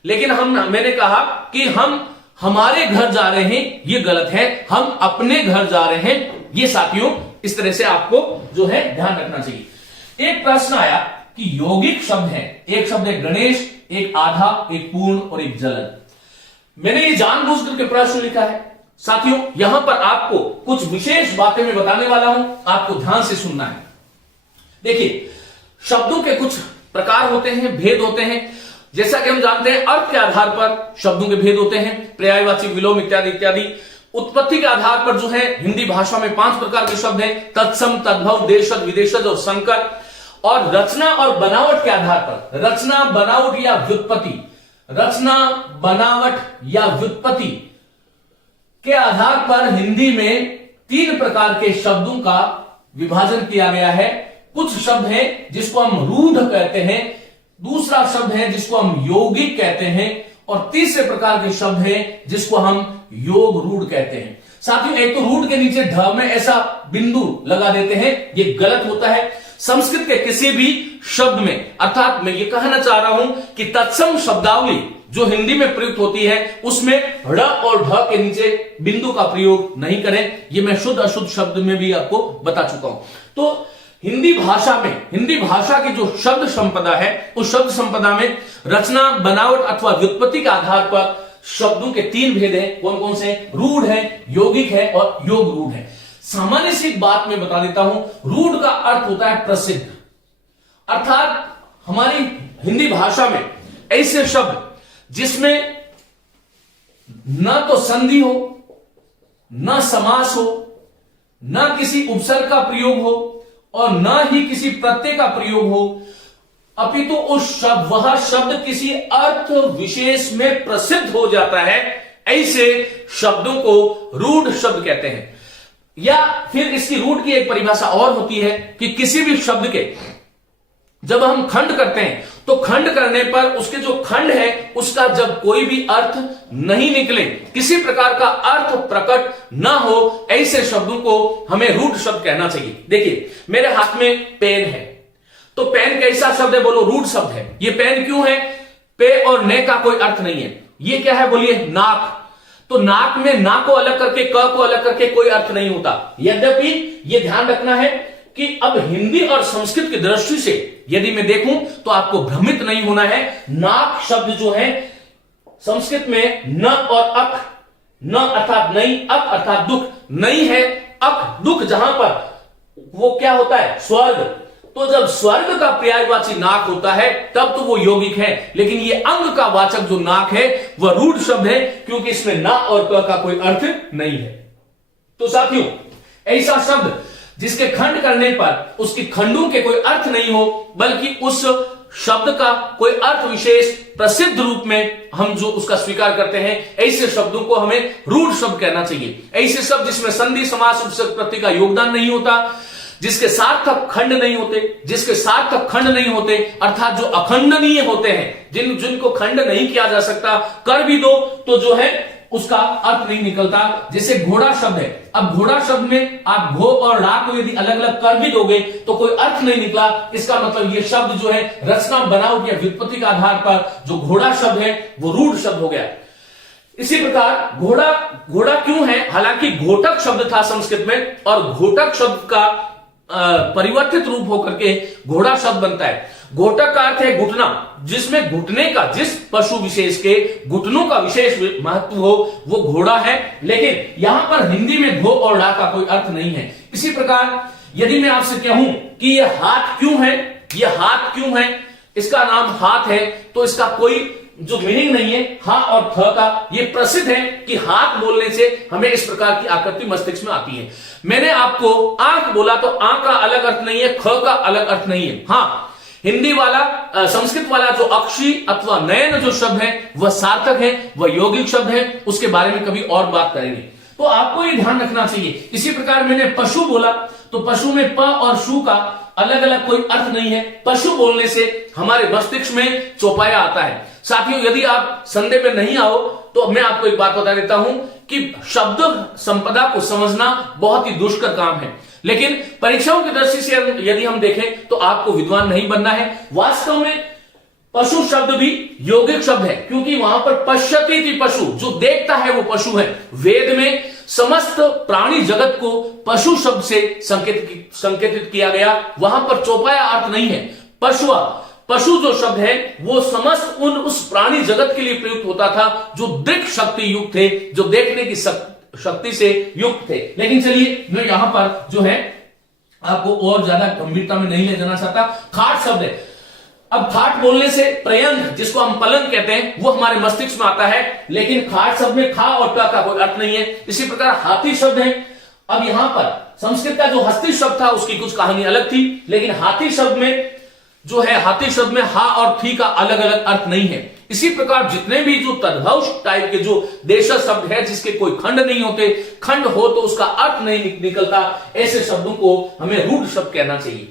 लेकिन मैंने कहा कि हम हमारे घर जा रहे हैं, ये गलत है, हम अपने घर जा रहे हैं, ये साथियों इस तरह से आपको जो है ध्यान रखना चाहिए। एक प्रश्न आया कि यौगिक शब्द है, एक शब्द है गणेश, एक आधा, एक पूर्ण और एक जलन। मैंने ये जानबूझ करके प्रश्न लिखा है साथियों, यहां पर आपको कुछ विशेष बातें मैं बताने वाला हूं, आपको ध्यान से सुनना है। देखिए, शब्दों के कुछ प्रकार होते हैं, भेद होते हैं। जैसा कि हम जानते हैं अर्थ के आधार पर शब्दों के भेद होते हैं, पर्यायवाची, विलोम इत्यादि इत्यादि। उत्पत्ति के आधार पर जो है हिंदी भाषा में 5 प्रकार के शब्द हैं, तत्सम, तद्भव, देशज, विदेशज और संकर। और रचना और बनावट के आधार पर, रचना, बनावट या व्युत्पत्ति, रचना, बनावट या व्युत्पत्ति के आधार पर हिंदी में 3 प्रकार के शब्दों का विभाजन किया गया है। कुछ शब्द हैं जिसको हम रूढ़ कहते हैं, दूसरा शब्द है जिसको हम यौगिक कहते हैं, और तीसरे प्रकार के शब्द हैं जिसको हम योग रूढ़ कहते हैं। साथियों, एक तो रूढ़ के नीचे ध में ऐसा बिंदु लगा देते हैं, ये गलत होता है। संस्कृत के किसी भी शब्द में, अर्थात मैं ये कहना चाह रहा हूं कि तत्सम शब्दावली जो हिंदी में प्रयुक्त होती है उसमें ड़ और ढ के नीचे बिंदु का प्रयोग नहीं करें। ये मैं शुद्ध अशुद्ध शब्द में भी आपको बता चुका हूं। तो हिंदी भाषा में, हिंदी भाषा की जो शब्द संपदा है, उस शब्द संपदा में रचना, बनावट अथवा व्युत्पत्ति के आधार पर शब्दों के 3 भेद हैं। कौन कौन से? रूढ़ है, यौगिक है और योग रूढ़ है। सामान्य सी बात मैं बता देता हूं, रूढ़ का अर्थ होता है प्रसिद्ध, अर्थात हमारी हिंदी भाषा में ऐसे शब्द जिसमें ना तो संधि हो, ना समास हो, ना किसी उपसर्ग का प्रयोग हो और ना ही किसी प्रत्यय का प्रयोग हो, अपितु वह शब्द किसी अर्थ विशेष में प्रसिद्ध हो जाता है, ऐसे शब्दों को रूढ़ शब्द कहते हैं। या फिर इसकी रूढ़ की एक परिभाषा और होती है कि किसी भी शब्द के जब हम खंड करते हैं तो खंड करने पर उसके जो खंड है उसका जब कोई भी अर्थ नहीं निकले, किसी प्रकार का अर्थ प्रकट ना हो, ऐसे शब्दों को हमें रूढ़ शब्द कहना चाहिए। देखिए, मेरे हाथ में पेन है, तो पेन कैसा शब्द है? बोलो, रूढ़ शब्द है। ये पेन क्यों है? पे और ने का कोई अर्थ नहीं है। ये क्या है? बोलिए, नाक। तो नाक में ना को अलग करके, क को अलग करके कोई अर्थ नहीं होता। यद्यपि ये ध्यान रखना है कि अब हिंदी और संस्कृत की दृष्टि से यदि मैं देखूं तो आपको भ्रमित नहीं होना है। नाक शब्द जो है संस्कृत में न और अक, न अर्थात नहीं, अक अर्थात दुख, नहीं है अक दुख, जहां पर वो क्या होता है? स्वर्ग। तो जब स्वर्ग का पर्यायवाची नाक होता है तब तो वो यौगिक है, लेकिन ये अंग का वाचक जो नाक है वह रूढ़ शब्द है, क्योंकि इसमें ना और क का कोई अर्थ नहीं है। तो साथियों, ऐसा शब्द जिसके खंड करने पर उसकी खंडों के कोई अर्थ नहीं हो, बल्कि उस शब्द का कोई अर्थ विशेष प्रसिद्ध रूप में हम जो उसका स्वीकार करते हैं, ऐसे शब्दों को हमें रूढ़ शब्द कहना चाहिए। ऐसे शब्द जिसमें संधि, समास, उपसर्ग, प्रत्यय का योगदान नहीं होता, जिसके सार्थक खंड नहीं होते, जिसके सार्थक खंड नहीं होते, अर्थात जो अखंडनीय होते हैं, जिनको खंड नहीं किया जा सकता, कर भी दो तो जो है उसका अर्थ नहीं निकलता। जैसे घोड़ा शब्द है, अब घोड़ा शब्द में आप घो और रा को यदि अलग अलग कर भी दोगे तो कोई अर्थ नहीं निकला। इसका मतलब ये शब्द जो है रचना, बनावट या व्युत्पत्ति के आधार पर जो घोड़ा शब्द है वो रूढ़ शब्द हो गया। इसी प्रकार घोड़ा क्यों है? हालांकि घोटक शब्द था संस्कृत में, और घोटक शब्द का परिवर्तित रूप होकर के घोड़ा शब्द बनता है। घोटक का अर्थ है घुटना, जिसमें घुटने का, जिस पशु विशेष के घुटनों का विशेष महत्व हो वो घोड़ा है। लेकिन यहां पर हिंदी में घो और ड़ा का कोई अर्थ नहीं है। इसी प्रकार यदि मैं आपसे कहूं कि यह हाथ क्यों है, यह हाथ क्यों है, इसका नाम हाथ है, तो इसका कोई जो मीनिंग नहीं है हा और थ का। ये प्रसिद्ध है कि हाथ बोलने से हमें इस प्रकार की आकृति मस्तिष्क में आती है। मैंने आपको आंख बोला तो आंख का अलग अर्थ नहीं है, ख का अलग अर्थ नहीं है। हाँ, हिंदी वाला, संस्कृत वाला जो अक्षी अथवा नयन जो शब्द है वह सार्थक है, वह यौगिक शब्द है, उसके बारे में कभी और बात करेंगे। तो आपको ये ध्यान रखना चाहिए। इसी प्रकार मैंने पशु बोला तो पशु में प और शु का अलग अलग कोई अर्थ नहीं है। पशु बोलने से हमारे मस्तिष्क में चौपाया आता है। साथियों, यदि आप संदेह में नहीं आओ तो मैं आपको एक बात बता देता हूं कि शब्द संपदा को समझना बहुत ही दुष्कर काम है, लेकिन परीक्षाओं की दृष्टि से यदि हम देखें तो आपको विद्वान नहीं बनना है। वास्तव में पशु शब्द भी यौगिक शब्द है, क्योंकि वहां पर पश्यति थी पशु, जो देखता है वो पशु है। वेद में समस्त प्राणी जगत को पशु शब्द से संकेतित किया गया, वहां पर चौपाया अर्थ नहीं है। पशु जो शब्द है वो समस्त उस प्राणी जगत के लिए प्रयुक्त होता था जो दृक् शक्ति युक्त थे, जो देखने की शक्ति से युक्त थे। लेकिन चलिए मैं यहां पर जो है आपको और ज्यादा गंभीरता में नहीं ले जाना चाहता। खाट शब्द है। अब खाट बोलने से प्रयंग, जिसको हम पलंग कहते हैं, वो हमारे मस्तिष्क में आता है, लेकिन खाट शब्द में खा और ट का कोई अर्थ नहीं है। इसी प्रकार हाथी शब्द है। अब यहां पर संस्कृत का जो हस्ती शब्द था उसकी कुछ कहानी अलग थी, लेकिन हाथी शब्द में जो है, हाथी शब्द में हा और थी का अलग अलग अर्थ नहीं है। इसी प्रकार जितने भी जो तद्भव टाइप के जो देशज शब्द है जिसके कोई खंड नहीं होते, खंड हो तो उसका अर्थ नहीं निकलता, ऐसे शब्दों को हमें रूढ़ शब्द कहना चाहिए।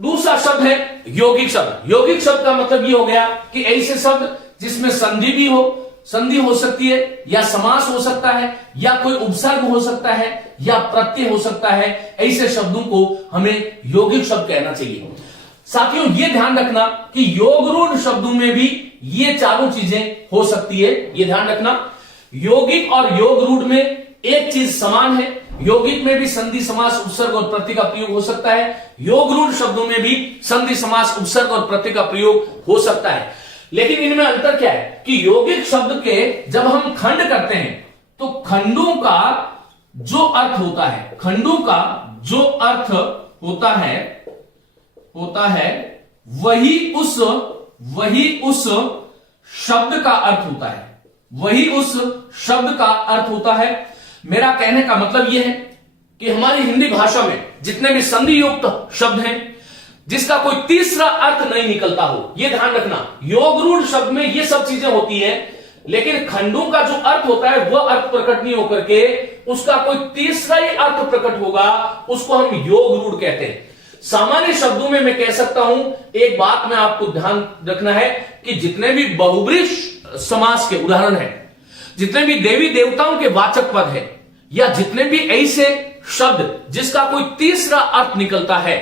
दूसरा शब्द है यौगिक शब्द। यौगिक शब्द का मतलब ये हो गया कि ऐसे शब्द जिसमें संधि भी हो, संधि हो सकती है, या समास हो सकता है, या कोई उपसर्ग हो सकता है, या प्रत्यय हो सकता है, ऐसे शब्दों को हमें यौगिक शब्द कहना चाहिए। साथियों ये ध्यान रखना कि योगरूढ़ शब्दों में भी ये चारों चीजें हो सकती है, ये ध्यान रखना। यौगिक और योगरूढ़ में एक चीज समान है, यौगिक में भी संधि समास उपसर्ग और प्रत्यय का प्रयोग हो सकता है, योगरूढ़ शब्दों में भी संधि समास उपसर्ग और प्रत्यय का प्रयोग हो सकता है। लेकिन इनमें अंतर क्या है कि यौगिक शब्द के जब हम खंड करते हैं तो खंडों का जो अर्थ होता है, खंडों का जो अर्थ होता है वही उस शब्द का अर्थ होता है, वही उस शब्द का अर्थ होता है। मेरा कहने का मतलब यह है कि हमारी हिंदी भाषा में जितने भी संधि युक्त शब्द हैं जिसका कोई तीसरा अर्थ नहीं निकलता हो, यह ध्यान रखना। योगरूढ़ शब्द में ये सब चीजें होती हैं, लेकिन खंडों का जो अर्थ होता है वह अर्थ प्रकट नहीं होकर के उसका कोई तीसरा ही अर्थ प्रकट होगा, उसको हम योगरूढ़ कहते हैं। सामान्य शब्दों में मैं कह सकता हूं, एक बात में आपको ध्यान रखना है कि जितने भी बहुब्रीहि समास के उदाहरण हैं, जितने भी देवी देवताओं के वाचक पद है, या जितने भी ऐसे शब्द जिसका कोई तीसरा अर्थ निकलता है,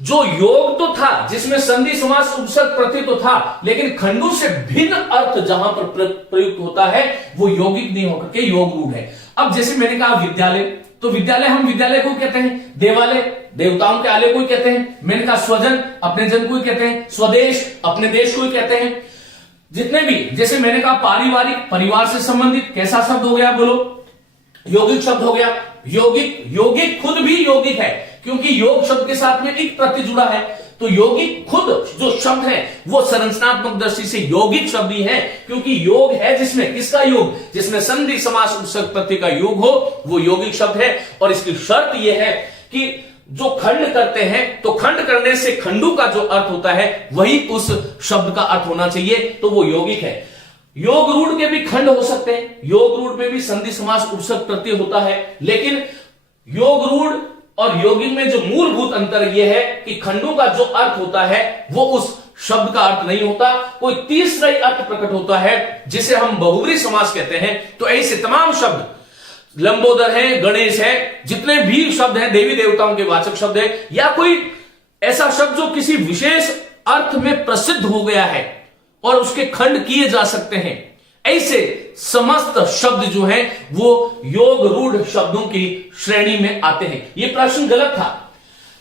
जो योग तो था जिसमें संधि समास उपसर्ग प्रत्यय तो था, लेकिन खंडों से भिन्न अर्थ जहां पर प्रयुक्त होता है वो यौगिक नहीं होकर के योगरूढ़ है। अब जैसे मैंने कहा विद्यालय, तो विद्यालय हम विद्यालय को कहते हैं, देवालय देवताओं के आलय को कहते हैं, मैंने कहा स्वजन अपने जन को ही कहते हैं, स्वदेश अपने देश को ही कहते हैं। जितने भी, जैसे मैंने कहा पारिवारिक, परिवार से संबंधित कैसा शब्द हो गया बोलो, यौगिक शब्द हो गया। यौगिक खुद भी यौगिक है, क्योंकि योग शब्द के साथ में एक प्रत्यय जुड़ा है, तो यौगिक खुद जो शब्द है वो संरचनात्मक दृष्टि से यौगिक शब्द ही है, क्योंकि योग है जिसमें, किसका योग, जिसमें संधि समास उपसर्ग प्रत्यय का योग हो, वो यौगिक शब्द है। और इसकी शर्त यह है कि जो खंड करते हैं तो खंड करने से खंडों का जो अर्थ होता है वही उस शब्द का अर्थ होना चाहिए, तो वो यौगिक है। योगरूढ़ के भी खंड हो सकते हैं, योगरूढ़ में भी संधि समास उपसर्ग प्रत्यय होता है, लेकिन योगरूढ़ और यौगिक में जो मूलभूत अंतर यह है कि खंडों का जो अर्थ होता है वो उस शब्द का अर्थ नहीं होता, कोई तीसरा ही अर्थ प्रकट होता है जिसे हम बहुब्रीहि समास कहते हैं। तो ऐसे तमाम शब्द, लंबोदर है, गणेश है, जितने भी शब्द हैं देवी देवताओं के वाचक शब्द है, या कोई ऐसा शब्द जो किसी विशेष अर्थ में प्रसिद्ध हो गया है और उसके खंड किए जा सकते हैं, ऐसे समस्त शब्द जो हैं वो योगरूढ़ शब्दों की श्रेणी में आते हैं। यह प्रश्न गलत था।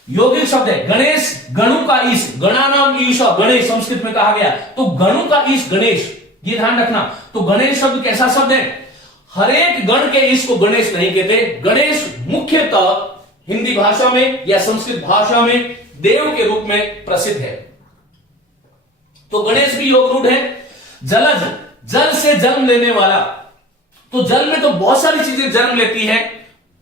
यौगिक शब्द है गणेश, गणु का ईश, गणानाम ईश, गणेश संस्कृत में कहा गया, तो गणु का ईश गणेश, ये ध्यान रखना। तो गणेश शब्द कैसा शब्द है, हर एक गण के ईश को गणेश नहीं कहते। गणेश मुख्यतः हिंदी भाषा में या संस्कृत भाषा में देव के रूप में प्रसिद्ध है, तो गणेश भी योगरूढ़ है। जलज, जल से जन्म लेने वाला, तो जल में तो बहुत सारी चीजें जन्म लेती है,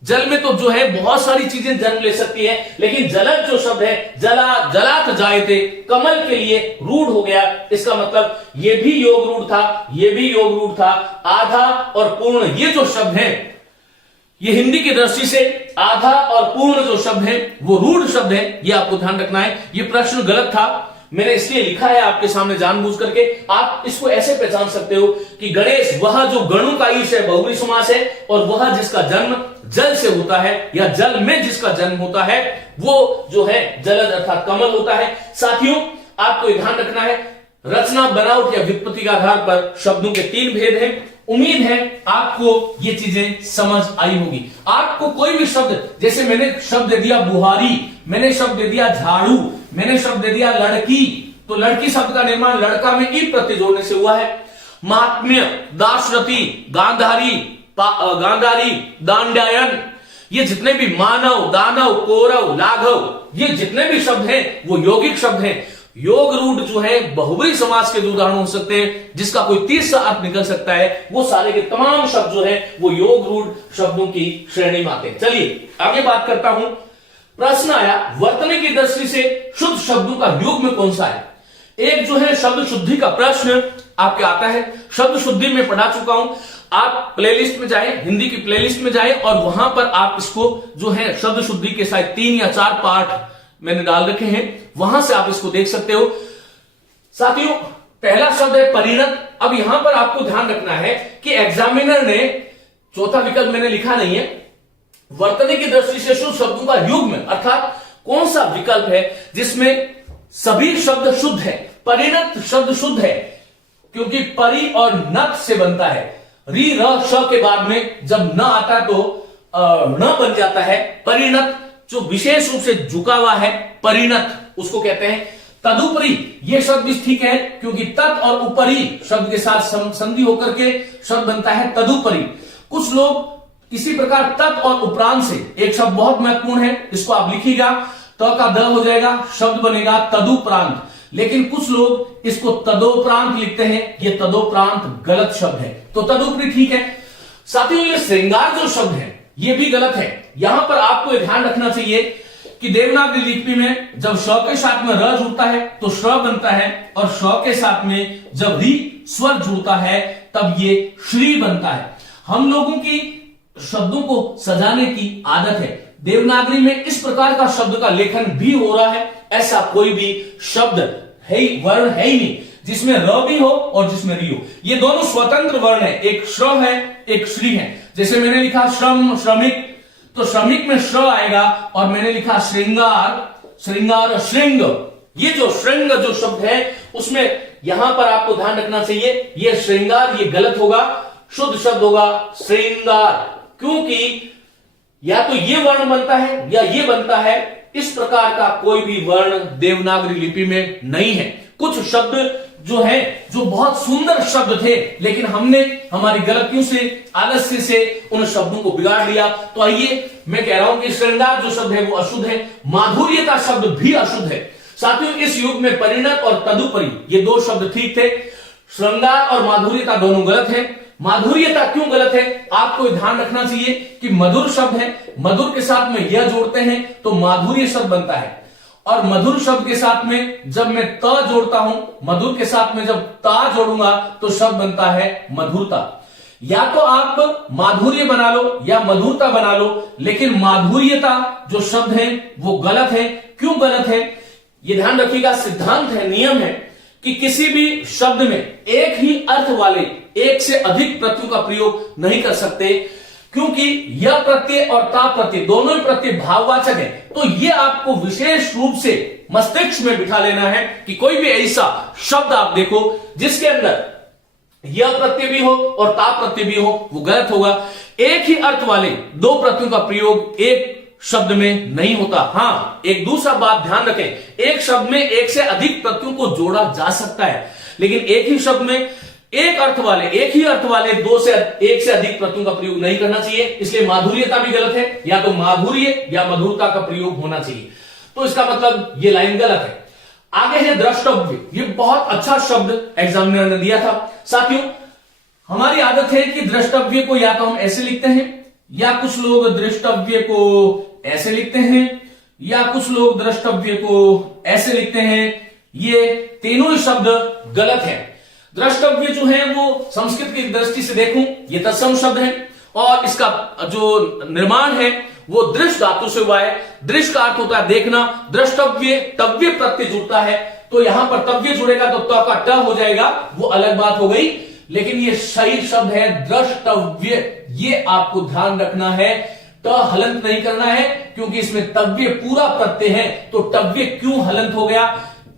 जल में तो जो है बहुत सारी चीजें जन्म ले सकती है, लेकिन जलज जो शब्द है, जलात जायते, कमल के लिए रूढ़ हो गया, इसका मतलब ये भी योगरूढ़ था, ये भी योगरूढ़ था। आधा और पूर्ण ये जो शब्द है, ये हिंदी की दृष्टि से आधा और पूर्ण जो शब्द है वो रूढ़ शब्द है, ये आपको ध्यान रखना है। ये प्रश्न गलत था। मैंने इसलिए लिखा है आपके सामने जानबूझ करके। आप इसको ऐसे पहचान सकते हो कि गणेश वह जो गणों का ईश है, बहुव्रीहि समास है, और वह जिसका जन्म जल से होता है या जल में जिसका जन्म होता है वो जो है जलज अर्थात कमल होता है। साथियों, आपको ध्यान रखना है, रचना, बनावट या व्युत्पत्ति के आधार पर शब्दों के 3 भेद हैं। उम्मीद है आपको ये चीजें समझ आई होगी। आपको कोई भी शब्द, जैसे मैंने शब्द दे दिया बुहारी, मैंने शब्द दे दिया झाड़ू, मैंने शब्द दे दिया लड़की, तो लड़की शब्द का निर्माण लड़का में ई प्रत्यय जोड़ने से हुआ है। महात्म्य, दाशरथी, गांधारी, गांधारी, दांडायन, ये जितने भी मानव, दानव, कौरव, लाघव, ये जितने भी शब्द हैं वो यौगिक शब्द हैं। योग रूढ़ जो है बहुव्रीहि समास के जो उदाहरण हो सकते हैं, जिसका कोई तीसरा अर्थ निकल सकता है, वो सारे के तमाम शब्द जो है वो योग रूढ़ शब्दों की श्रेणी में आते हैं। चलिए आगे बात करता हूं। प्रश्न आया, वर्तनी की दृष्टि से शुद्ध शब्दों का युग्म कौन सा है? एक जो है शब्द शुद्धि का प्रश्न आपके आता है। शब्द शुद्धि में पढ़ा चुका हूं, आप प्लेलिस्ट में जाएं, हिंदी की प्लेलिस्ट में जाएं और वहां पर आप इसको जो है शब्द शुद्धि के शायद 3 या 4 पाठ मैंने डाल रखे हैं, वहां से आप इसको देख सकते हो। साथियों, पहला शब्द है परिणत। अब यहां पर आपको ध्यान रखना है कि एग्जामिनर ने चौथा विकल्प मैंने लिखा नहीं है, वर्तनी की दृष्टि से शुद्ध शब्दों का युग्म, अर्थात कौन सा विकल्प है जिसमें सभी शब्द शुद्ध है। परिणत शब्द शुद्ध है क्योंकि परि और नत से बनता है। री र श के बाद में जब न आता है तो न बन जाता है। परिणत जो विशेष रूप से झुका हुआ है, परिणत उसको कहते हैं। तदुपरि ये शब्द भी ठीक है क्योंकि तत् और उपरि शब्द के साथ संधि होकर के शब्द बनता है तदुपरि। कुछ लोग इसी प्रकार तत् और उपरांत से, एक शब्द बहुत महत्वपूर्ण है, इसको आप लिखिएगा, त का द हो जाएगा, शब्द बनेगा तदुपरांत। लेकिन कुछ लोग इसको तदोपरांत लिखते हैं, ये तदोपरांत गलत शब्द है, तो तदुपरि ठीक है। साथियों, ये श्रृंगार जो शब्द है ये भी गलत है। यहां पर आपको ध्यान रखना चाहिए कि देवनागरी लिपि में जब श के साथ में र जुड़ता है तो श्र बनता है, और श के साथ में जब री स्वर जुड़ता है तब ये श्री बनता है। हम लोगों की शब्दों को सजाने की आदत है। देवनागरी में इस प्रकार का शब्द का लेखन भी हो रहा है। ऐसा कोई भी शब्द है, वर्ण है ही नहीं जिसमें र भी हो और जिसमें री हो। ये दोनों स्वतंत्र वर्ण है, एक श्र है एक श्री है। जैसे मैंने लिखा श्रम, श्रमिक, तो श्रमिक में श्र आएगा, और मैंने लिखा श्रृंगार, श्रृंगार, श्रृंग। ये जो श्रृंग जो शब्द है उसमें यहां पर आपको ध्यान रखना चाहिए, ये श्रृंगार ये गलत होगा, शुद्ध शब्द होगा श्रृंगार, क्योंकि या तो ये वर्ण बनता है या ये बनता है। इस प्रकार का कोई भी वर्ण देवनागरी लिपि में नहीं है। कुछ शब्द जो है जो बहुत सुंदर शब्द थे, लेकिन हमने हमारी गलतियों से, आलस्य से उन शब्दों को बिगाड़ दिया। तो आइए, मैं कह रहा हूं कि श्रृंगार जो शब्द है वो अशुद्ध है, माधुर्यता शब्द भी अशुद्ध है। साथियों, इस युग में परिणत और तदुपरि ये 2 शब्द ठीक थे, श्रृंगार और माधुर्यता दोनों गलत है। माधुर्यता क्यों गलत है? आपको ध्यान रखना चाहिए कि मधुर शब्द है, मधुर के साथ में यह जोड़ते हैं तो माधुर्य शब्द बनता है, और मधुर शब्द के साथ में जब मैं त जोड़ता हूं, मधुर के साथ में जब ता जोड़ूंगा तो शब्द बनता है मधुरता। या तो आप माधुर्य बना लो या मधुरता बना लो, लेकिन माधुर्यता जो शब्द है वो गलत है। क्यों गलत है ये ध्यान रखिएगा। सिद्धांत है, नियम है कि किसी भी शब्द में एक ही अर्थ वाले एक से अधिक प्रत्ययों का प्रयोग नहीं कर सकते, क्योंकि यह प्रत्यय और ता प्रत्यय दोनों ही प्रत्यय भाववाचक है। तो यह आपको विशेष रूप से मस्तिष्क में बिठा लेना है कि कोई भी ऐसा शब्द आप देखो जिसके अंदर यह प्रत्यय भी हो और ता प्रत्यय भी हो, वो गलत होगा। एक ही अर्थ वाले 2 प्रत्ययों का प्रयोग एक शब्द में नहीं होता। हां, एक दूसरा बात ध्यान रखें, एक शब्द में एक से अधिक प्रत्ययों को जोड़ा जा सकता है, लेकिन एक ही शब्द में एक ही अर्थ वाले 1 से अधिक प्रत्ययों का प्रयोग नहीं करना चाहिए। इसलिए माधुर्यता भी गलत है, या तो माधुर्य या मधुरता का प्रयोग होना चाहिए। तो इसका मतलब ये लाइन गलत है। आगे है द्रष्टव्य। ये बहुत अच्छा शब्द एग्जामिनर ने दिया था। साथियों, हमारी आदत है कि द्रष्टव्य को या तो हम ऐसे लिखते हैं, या कुछ लोग द्रष्टव्य को ऐसे लिखते हैं, या कुछ लोग द्रष्टव्य को ऐसे लिखते हैं। ये तीनों ही शब्द गलत है। द्रष्टव्य जो है वो संस्कृत की दृष्टि से देखूं, ये तत्सम शब्द है, और इसका जो निर्माण है वो दृश्य धातु से हुआ है। दृश्य का अर्थ होता है देखना, द्रष्टव्य तव्य प्रत्यय जुड़ता है, तो यहां पर तव्य जुड़ेगा तो त का ट हो जाएगा, वो अलग बात हो गई। लेकिन ये सही शब्द है द्रष्टव्य, ये आपको ध्यान रखना है। ट हलंत नहीं करना है क्योंकि इसमें तव्य पूरा प्रत्यय है, तो तव्य क्यों हलंत हो गया।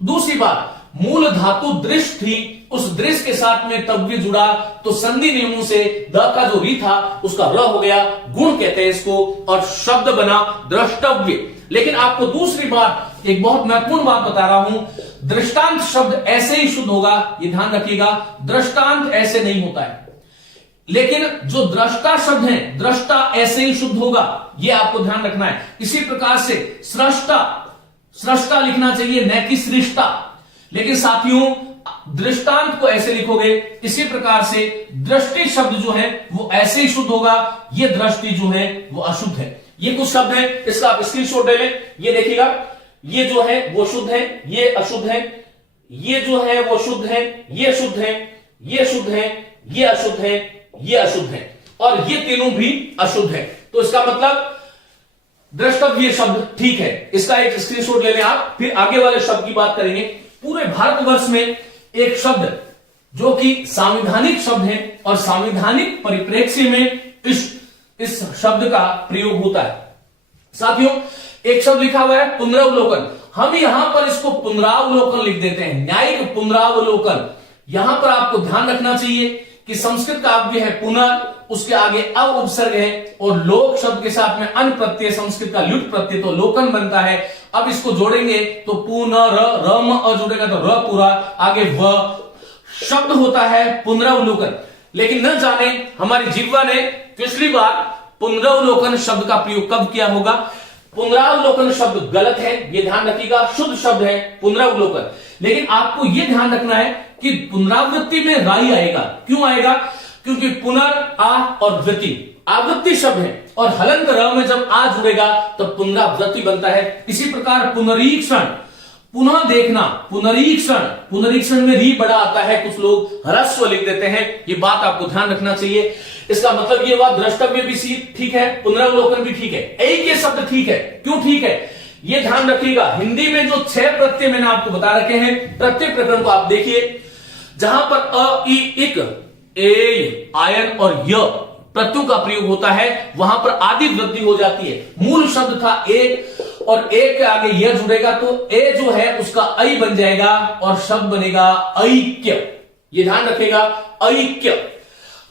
दूसरी बात, मूल धातु दृश थी, उस दृश के साथ में तव्य जुड़ा तो संधि नियमों से द का जो री था उसका र हो गया, गुण कहते हैं इसको, और शब्द बना द्रष्टव्य। लेकिन आपको दूसरी बात, एक बहुत महत्वपूर्ण बात बता रहा हूं, दृष्टांत शब्द ऐसे ही शुद्ध होगा, ये ध्यान रखिएगा, दृष्टांत ऐसे नहीं होता है। लेकिन जो दृष्टा शब्द है, दृष्टा ऐसे ही शुद्ध होगा, ये आपको ध्यान रखना है। इसी प्रकार से सृष्टा, सृष्टा लिखना चाहिए न कि सृष्टा, लेकिन साथियों दृष्टांत को ऐसे लिखोगे। इसी प्रकार से दृष्टि शब्द जो है वो ऐसे ही शुद्ध होगा, ये दृष्टि जो है वो अशुद्ध है। ये कुछ शब्द है, इसका आप स्क्रीनशॉट ले लें। ये देखिएगा, ये जो है वो शुद्ध है, ये अशुद्ध है, ये जो है वो शुद्ध है, ये शुद्ध है, ये शुद्ध है, ये अशुद्ध है, ये अशुद्ध है, और ये तीनों भी अशुद्ध है। तो इसका मतलब द्रष्टव्य शब्द ठीक है, इसका एक स्क्रीनशॉट ले लें आप। फिर आगे वाले शब्द की बात करेंगे। पूरे भारतवर्ष में एक शब्द जो कि संवैधानिक शब्द है और संवैधानिक परिप्रेक्ष्य में इस शब्द का प्रयोग होता है। साथियों एक शब्द लिखा हुआ है पुनरावलोकन, हम यहां पर इसको पुनरावलोकन लिख देते हैं, न्यायिक पुनरावलोकन। यहां पर आपको ध्यान रखना चाहिए कि संस्कृत का अव्यय है पुनः, उसके आगे अ उपसर्ग है, और लोक शब्द के साथ में अन प्रत्यय, संस्कृत का लुट प्रत्यय, तो लोकन बनता है। अब इसको जोड़ेंगे तो पुनर, रम अ जुड़ेगा तो र पूरा, आगे व शब्द होता है पुनरावलोकन। लेकिन न जाने हमारी जिह्वा ने पिछली बार पुनरावलोकन शब्द का प्रयोग कब किया होगा। पुनरावलोकन शब्द गलत है, ये ध्यान रखिएगा, शुद्ध शब्द है पुनरावलोकन। लेकिन आपको यह ध्यान रखना है कि पुनरावृत्ति में राई आएगा। क्यों आएगा? क्योंकि पुनर आ और वृत्ति आवृत्ति शब्द है, और हलंत र में जब आ जुड़ेगा तो पुनरावृत्ति बनता है। इसी प्रकार पुनरीक्षण, पुनः देखना, पुनरीक्षण, पुनरीक्षण में री बड़ा आता है, कुछ लोग ह्रस्व लिख देते हैं, ये बात आपको ध्यान रखना चाहिए। इसका मतलब ये हुआ द्रष्टव्य भी ठीक है, पुनरावलोकन भी ठीक है, एक ये शब्द ठीक है। क्यों ठीक है ये ध्यान रखिएगा। हिंदी में जो 6 प्रत्यय मैंने आपको बता रखे हैं, प्रत्येक प्रकरण को आप देखिए, जहां पर अ, इ, इक, ए, आयन और य प्रत्ययों का प्रयोग होता है, वहां पर आदि वृद्धि हो जाती है। मूल शब्द था एक, और एक के आगे यह जुड़ेगा तो ए जो है उसका ऐ बन जाएगा और शब्द बनेगा ऐक्य। ये ध्यान रखेगा, ऐक्य।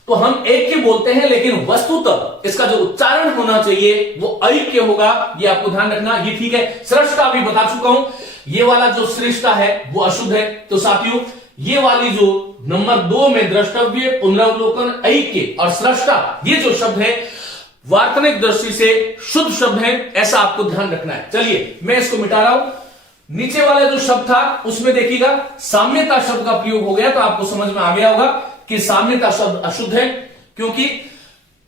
तो हम एक के बोलते हैं, लेकिन वस्तुतः इसका जो उच्चारण होना चाहिए वो ऐक्य होगा, ये आपको ध्यान रखना। ये ठीक है। सृष्टा अभी बता चुका हूं, ये वाला जो सृष्टा है वो अशुद्ध है। तो साथियों ये वाली जो नंबर 2 में द्रष्टव्य, पुनरावलोकन, ऐक्य और सृष्टा, ये जो शब्द है वार्तनिक दृष्टि से शुद्ध शब्द है, ऐसा आपको ध्यान रखना है। चलिए मैं इसको मिटा रहा हूं। नीचे वाला जो शब्द था उसमें देखिएगा साम्यता शब्द का प्रयोग हो गया, तो आपको समझ में आ गया होगा कि साम्यता शब्द अशुद्ध है, क्योंकि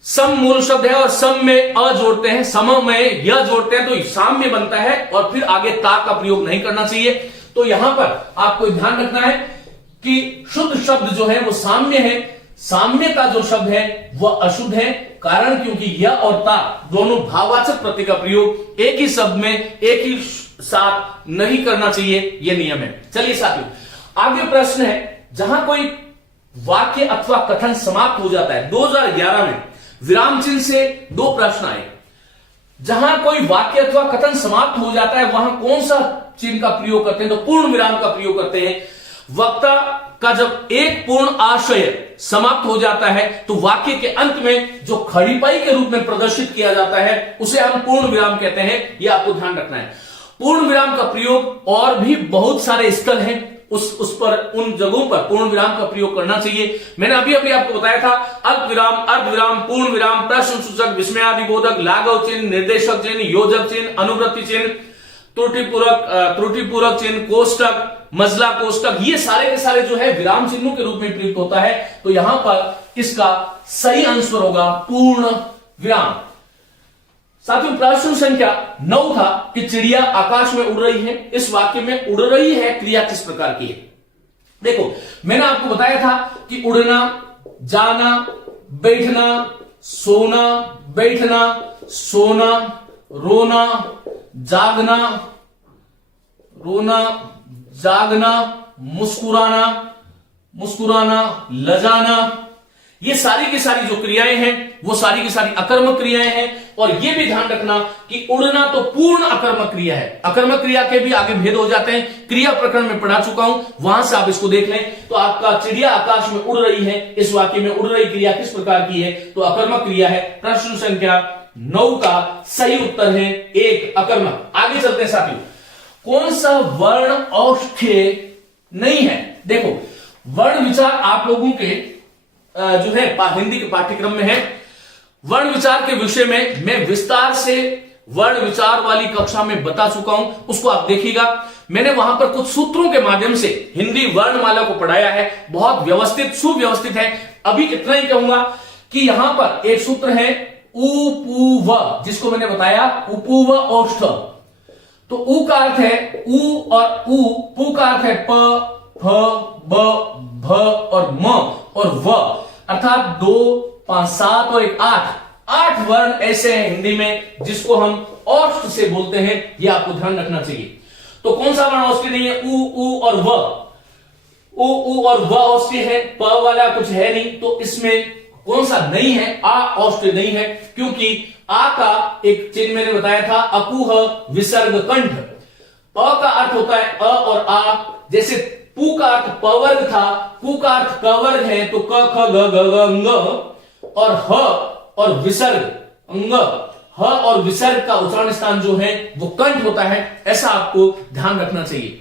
सम मूल शब्द है और सम में अ जोड़ते हैं, सम में य जोड़ते हैं, तो साम्य बनता है, और फिर आगे ता का प्रयोग नहीं करना चाहिए। तो यहां पर आपको ध्यान रखना है कि शुद्ध शब्द जो है वो साम्य है, साम्यता जो शब्द है वह अशुद्ध है। कारण क्योंकि य और ता दोनों भाववाचक प्रत्यय का प्रयोग एक ही शब्द में एक ही साथ नहीं करना चाहिए, यह नियम है। चलिए साथियों आगे प्रश्न है, जहां कोई वाक्य अथवा कथन समाप्त हो जाता है। 2011 में विराम चिन्ह से 2 प्रश्न आए। जहां कोई वाक्य अथवा कथन समाप्त हो जाता है वहां कौन सा चिन्ह का प्रयोग करते हैं? तो पूर्ण विराम का प्रयोग करते हैं। वक्ता का जब एक पूर्ण आशय समाप्त हो जाता है तो वाक्य के अंत में जो खड़ीपाई के रूप में प्रदर्शित किया जाता है उसे हम पूर्ण विराम कहते हैं। यह आपको ध्यान रखना है। पूर्ण विराम का प्रयोग और भी बहुत सारे स्थल हैं, उस पर उन जगहों पर पूर्ण विराम का प्रयोग करना चाहिए। मैंने अभी आपको बताया था अल्प विराम, अर्ध विराम, पूर्ण विराम, प्रश्न सूचक, विस्मयादिबोधक, लाघव चिन्ह, निर्देशक चिन्ह, योजक चिन्ह, अनुवृत्ति चिन्ह, त्रुटिपूरक चिन्ह, कोष्टक, मजला कोष्टक, ये सारे के सारे जो है विराम चिन्हों के रूप में प्रयुक्त होता है। तो यहां पर इसका सही आंसर होगा पूर्ण विराम। साथियों प्रश्न संख्या 9 था कि चिड़िया आकाश में उड़ रही है। इस वाक्य में उड़ रही है क्रिया किस प्रकार की है? देखो मैंने आपको बताया था कि उड़ना, जाना, बैठना, सोना, बैठना, सोना, रोना, जागना, रोना, जागना, मुस्कुराना, मुस्कुराना, लजाना, ये सारी की सारी जो क्रियाएं हैं वो सारी की सारी अकर्मक क्रियाएं हैं। और ये भी ध्यान रखना कि उड़ना तो पूर्ण अकर्मक क्रिया है। अकर्मक क्रिया के भी आगे भेद हो जाते हैं, क्रिया प्रकरण में पढ़ा चुका हूं, वहां से आप इसको देख लें। तो आपका चिड़िया आकाश में उड़ रही है, इस वाक्य में उड़ रही क्रिया किस प्रकार की है, तो अकर्मक क्रिया है। प्रश्न संख्या 9 का सही उत्तर है 1 अकर्मक। आगे चलते हैं साथियों, कौन सा वर्ण औष्ठ्य नहीं है। देखो वर्ण विचार आप लोगों के जो है हिंदी के पाठ्यक्रम में है। वर्ण विचार के विषय में मैं विस्तार से वर्ण विचार वाली कक्षा में बता चुका हूं, उसको आप देखिएगा। मैंने वहां पर कुछ सूत्रों के माध्यम से हिंदी वर्णमाला को पढ़ाया है, बहुत व्यवस्थित सुव्यवस्थित है। अभी इतना ही कहूंगा कि यहां पर एक सूत्र है उपूव, जिसको मैंने बताया उपूव औष्ठ। तो उ का अर्थ है उ और उ, पु का अर्थ है प, फ, ब, भ और म और व, अर्थात 2, 5, 7 और 1 8 वर्ण ऐसे हैं हिंदी में जिसको हम औष्ठ से बोलते हैं। ये आपको ध्यान रखना चाहिए। तो कौन सा वर्ण औष्ठ्य नहीं है, उ और व। उ और व औष्ठ्य है, प वाला कुछ है नहीं। तो इसमें कौन सा नहीं है, आ औष्ठ्य नहीं है, क्योंकि आ का एक चिन्ह मैंने बताया था अकुह विसर्ग कंठ। प का अर्थ होता है अ और आ, जैसे पु का अर्थ पवर्ग था, पु का अर्थ कवर्ग है, तो क ख ग ग ग अंग, और ह और विसर्ग अंग, ह और विसर्ग का उच्चारण स्थान जो है वो कंठ होता है। ऐसा आपको ध्यान रखना चाहिए।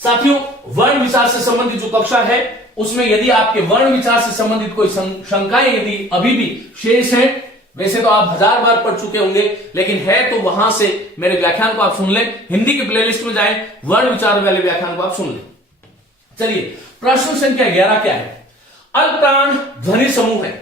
साथियों वर्ण विचार से संबंधित जो कक्षा है उसमें यदि आपके वर्ण विचार से संबंधित कोई शंकाएं यदि अभी भी शेष हैं, वैसे तो आप 1000 बार पढ़ चुके होंगे, लेकिन है तो वहां से मेरे व्याख्यान को आप सुन लें, हिंदी के प्लेलिस्ट में जाएं, वर्ण विचार वाले व्याख्यान को आप सुन लें। चलिए प्रश्न संख्या 11 क्या है, अल्पप्राण ध्वनि समूह है।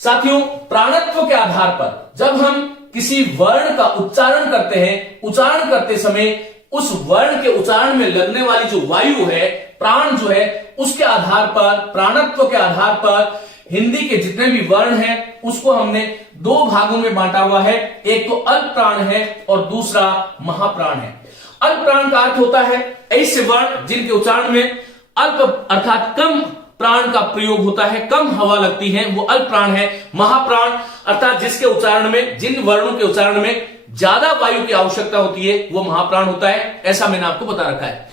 साथियों प्राणत्व के आधार पर जब हम किसी वर्ण का उच्चारण करते हैं, उच्चारण करते समय उस वर्ण के उच्चारण में लगने वाली जो वायु है, प्राण जो है, उसके आधार पर, प्राणत्व के आधार पर हिंदी के जितने भी वर्ण हैं उसको हमने 2 भागों में बांटा हुआ है। एक तो अल्प प्राण है और दूसरा महाप्राण है। अल्प प्राण का अर्थ होता है ऐसे वर्ण जिनके उच्चारण में अल्प अर्थात कम प्राण का प्रयोग होता है, कम हवा लगती है, वो अल्प प्राण है। महाप्राण अर्थात जिसके उच्चारण में, जिन वर्णों के उच्चारण में ज्यादा वायु की आवश्यकता होती है, वो महाप्राण होता है। ऐसा मैंने आपको बता रखा है।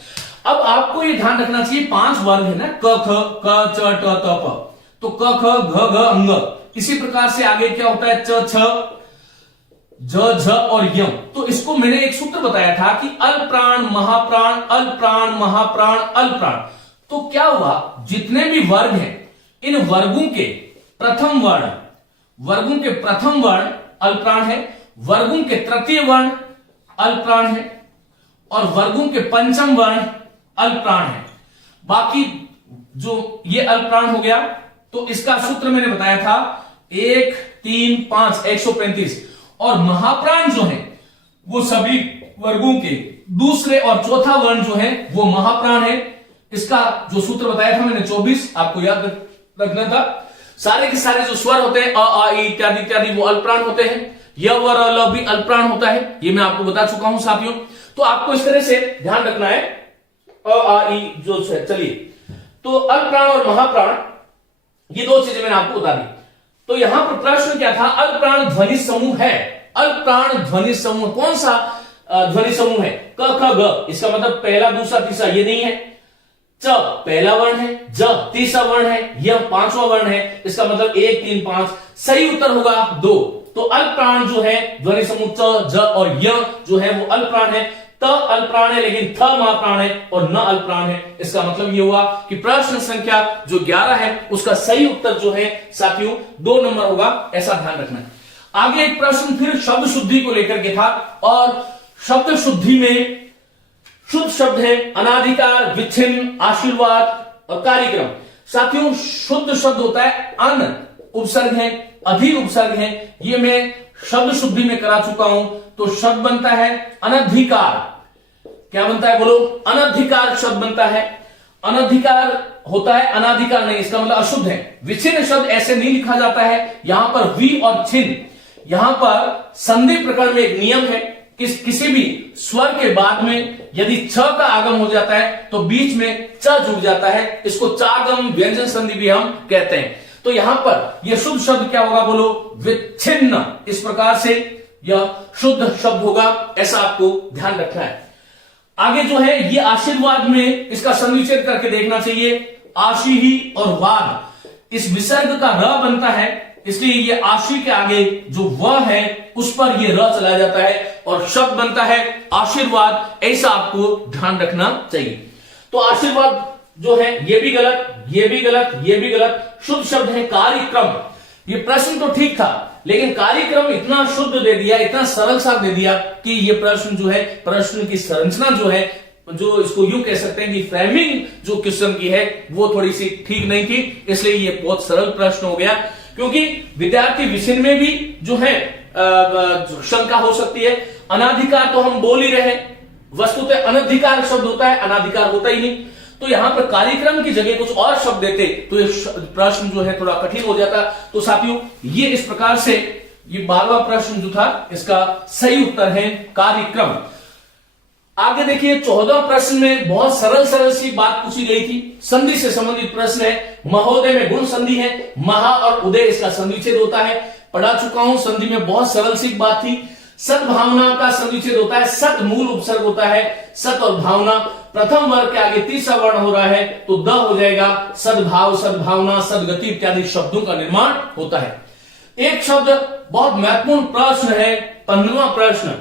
अब आपको ये ध्यान रखना चाहिए 5 वर्ग है ना, क ख क च ट त प, तो क ख घ घ अंग। इसी प्रकार से आगे क्या होता है, च छ ज झ और यम। तो इसको मैंने एक सूत्र बताया था कि अल्प प्राण महाप्राण, अल्प प्राण महाप्राण, अल्प प्राण। तो क्या हुआ, जितने भी वर्ग हैं इन वर्गों के प्रथम वर्ण, वर्गों के प्रथम वर्ण अल्प प्राण है, वर्गों के तृतीय वर्ण अल्प प्राण है और वर्गों के पंचम वर्ण अल्प प्राण है। बाकी जो ये अल्प प्राण हो गया, तो इसका सूत्र मैंने बताया था 1 3 5 135। और महाप्राण जो है वो सभी वर्गों के दूसरे और चौथा वर्ण जो है वो महाप्राण है। इसका जो सूत्र बताया था मैंने 24, आपको याद रखना था। सारे के सारे जो स्वर होते हैं अ आ ई इत्यादि इत्यादि वो अल्पप्राण होते हैं। य व र ल भी अल्पप्राण होता है, ये मैं आपको बता चुका हूं साथियों। तो आपको इस तरह से ध्यान रखना है अ आ ई जो है। चलिए तो अल्पप्राण और महाप्राण ये 2 चीजें मैंने आपको बता दी। तो यहां पर प्रश्न क्या था, अल्पप्राण ध्वनि समूह है। अल्पप्राण ध्वनि समूह कौन सा ध्वनि समूह है, क ख ग, इसका मतलब पहला दूसरा तीसरा ये नहीं है। च पहला वर्ण है, ज तीसरा वर्ण है, य पांचवा वर्ण है, इसका मतलब 1 3 5। सही उत्तर होगा 2। तो अल्पप्राण जो है ध्वनि समूह च ज और य जो है वो अल्पप्राण है। त अल्पप्राण है लेकिन थ महाप्राण है और न अल्पप्राण है। इसका मतलब ये हुआ कि प्रश्न संख्या जो 11 है उसका सही उत्तर जो है साथियों 2 नंबर होगा, ऐसा ध्यान रखना है। आगे एक प्रश्न फिर शब्द शुद्धि को लेकर के था, और शब्द शुद्धि में शुद्ध शब्द है अनाधिकार, विच्छिन्न, आशीर्वाद और कार्यक्रम। साथियों शुद्ध शब्द होता है अन उपसर्ग है, अधि उपसर्ग है, ये मैं शब्द शुद्धि में करा चुका हूं। तो शब्द बनता है अनधिकार। क्या बनता है बोलो, अनधिकार शब्द बनता है। अनधिकार होता है अनाधिकार नहीं, इसका मतलब अशुद्ध है। विच्छिन्न शब्द ऐसे नहीं लिखा जाता है, यहां पर वी और छिन्न, यहां पर संधि प्रकरण में एक नियम है किसी भी स्वर के बाद में यदि छ का आगम हो जाता है तो बीच में च जुड़ जाता है, इसको चागम व्यंजन संधि भी हम कहते हैं। तो यहां पर यह शुद्ध शब्द क्या होगा, बोलो विच्छिन्न। इस प्रकार से यह शुद्ध शब्द होगा, ऐसा आपको ध्यान रखना है। आगे जो है ये आशीर्वाद में इसका संविच्छेद करके देखना चाहिए। आशी ही और वाद, इस विसर्ग का र बनता है, इसलिए ये आशी के आगे जो व है उस पर ये र चला जाता है और शब्द बनता है आशीर्वाद। ऐसा आपको ध्यान रखना चाहिए। तो आशीर्वाद जो है ये भी गलत, ये भी गलत, ये भी गलत। शुद्ध शब्द है कार्यक्रम। ये प्रश्न तो ठीक था, लेकिन कार्यक्रम इतना शुद्ध दे दिया, इतना सरल सा दे दिया कि ये प्रश्न जो है, प्रश्न की संरचना जो है, जो इसको यूं कह सकते हैं कि फ्रेमिंग जो क्वेश्चन की है वो थोड़ी सी ठीक नहीं थी, इसलिए ये बहुत सरल प्रश्न हो गया। क्योंकि विद्यार्थी विषय में भी जो है शंका हो सकती है। अनाधिकार तो हम बोल ही रहे, वस्तुतः अनधिकार शब्द होता है, अनाधिकार होता ही नहीं। तो यहां पर कार्यक्रम की जगह कुछ और शब्द देते तो ये प्रश्न जो है थोड़ा कठिन हो जाता। तो साथियों ये इस प्रकार से ये 12वां प्रश्न जो था इसका सही उत्तर है कार्यक्रम। आगे देखिए 14वां प्रश्न में बहुत सरल सी बात पूछी गई थी, संधि से संबंधित प्रश्न है। महोदय में गुण संधि है, महा और उदय इसका संधिच्छेद होता है, पढ़ा चुका हूं। संधि में बहुत सरल सी बात थी। सद्भावना का संधिच्छेद होता है, सत मूल उपसर्ग होता है, सत और भावना प्रथम वर्ग के आगे तीसरा वर्ण हो रहा है तो द हो जाएगा। सद्भाव, सद्भावना, सदगति इत्यादि शब्दों का निर्माण होता है। एक शब्द बहुत महत्वपूर्ण प्रश्न है, 15वां प्रश्न,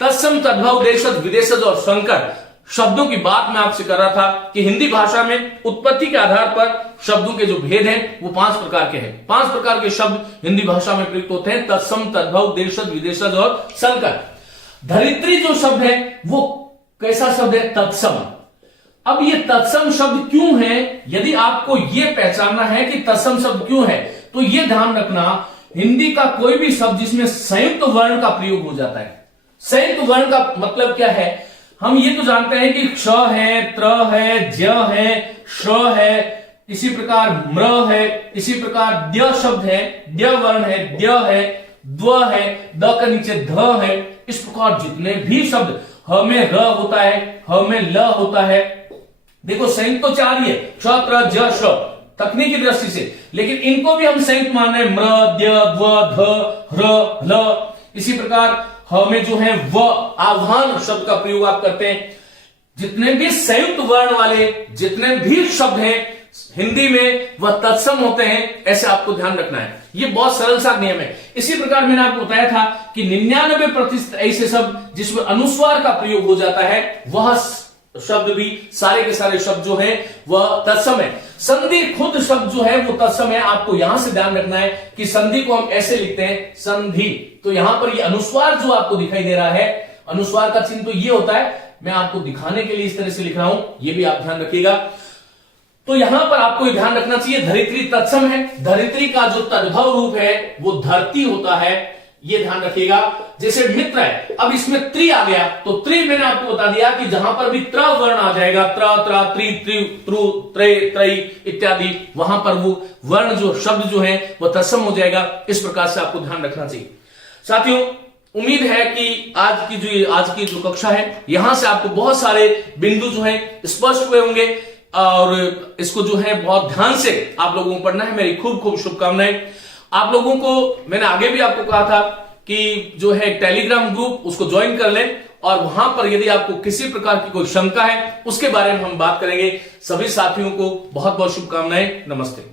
तत्सम तद्भव देशज विदेशज और संकर शब्दों की बात मैं आपसे कर रहा था कि हिंदी भाषा में उत्पत्ति के आधार पर शब्दों के जो भेद हैं वो 5 प्रकार के हैं। 5 प्रकार के शब्द हिंदी भाषा में प्रयुक्त होते हैं, तत्सम तद्भव देशज विदेशज और संकर। धरित्री जो शब्द है वो कैसा शब्द है, तत्सम। अब ये तत्सम शब्द क्यों है, यदि आपको ये पहचानना है कि तत्सम शब्द क्यों है तो ये ध्यान रखना, हिंदी का कोई भी शब्द जिसमें संयुक्त वर्ण का प्रयोग हो जाता है। संयुक्त वर्ण का मतलब क्या है, हम ये तो जानते हैं कि क्ष है, त्र है, ज है, श है, इसी प्रकार म्र है, इसी प्रकार द्य शब्द है, द्य वर्ण है, द्य है, द्व है, द के नीचे ध है। इस प्रकार जितने भी शब्द ह में र होता है, ह में ल होता है। देखो संयुक्त तो 4 ही है, क्ष त्र ज श तकनीकी दृष्टि से, लेकिन इनको भी हम संयुक्त मान रहे हैं, म्र, द्य, व, ध, र, ल। इसी प्रकार हमें जो है व आह्वान शब्द का प्रयोग आप करते हैं। जितने भी संयुक्त वर्ण वाले जितने भी शब्द हैं हिंदी में वह तत्सम होते हैं, ऐसे आपको ध्यान रखना है। ये बहुत सरल सा नियम है। इसी प्रकार मैंने आपको बताया था कि 99% ऐसे शब्द जिसमें अनुस्वार का प्रयोग हो जाता है वह शब्द भी सारे के सारे शब्द जो है वह तत्सम है। संधि खुद शब्द जो है वो तत्सम है। आपको यहां से ध्यान रखना है कि संधि को हम ऐसे लिखते हैं संधि। तो यहां पर ये अनुस्वार जो आपको दिखाई दे रहा है, अनुस्वार का चिन्ह तो ये होता है, मैं आपको दिखाने के लिए इस तरह से लिख रहा हूं, ये भी आप ध्यान रखिएगा। तो यहां पर आपको ये ध्यान रखना चाहिए धरित्री तत्सम है। धरित्री का जो तद्भव रूप है वो धरती होता है, ये ध्यान रखिएगा। जैसे मित्र है, अब इसमें त्रि आ गया तो त्रि मैंने आपको बता दिया कि जहां पर भी त्र वर्ण आ जाएगा, त्र, त्रा, त्रि, त्रि,त्रु, त्रे, त्रयी इत्यादि, वहां पर वो वर्ण जो शब्द जो है वो तत्सम हो जाएगा। इस प्रकार से आपको ध्यान रखना चाहिए। साथियों उम्मीद है कि आज की जो कक्षा है यहां से आपको बहुत सारे बिंदु जो है स्पष्ट हुए होंगे और इसको जो है बहुत ध्यान से आप लोगों को पढ़ना है। मेरी खूब खूब शुभकामनाएं। आप लोगों को मैंने आगे भी आपको कहा था कि जो है टेलीग्राम ग्रुप उसको ज्वाइन कर लें और वहां पर यदि आपको किसी प्रकार की कोई शंका है उसके बारे में हम बात करेंगे। सभी साथियों को बहुत बहुत शुभकामनाएं। नमस्ते।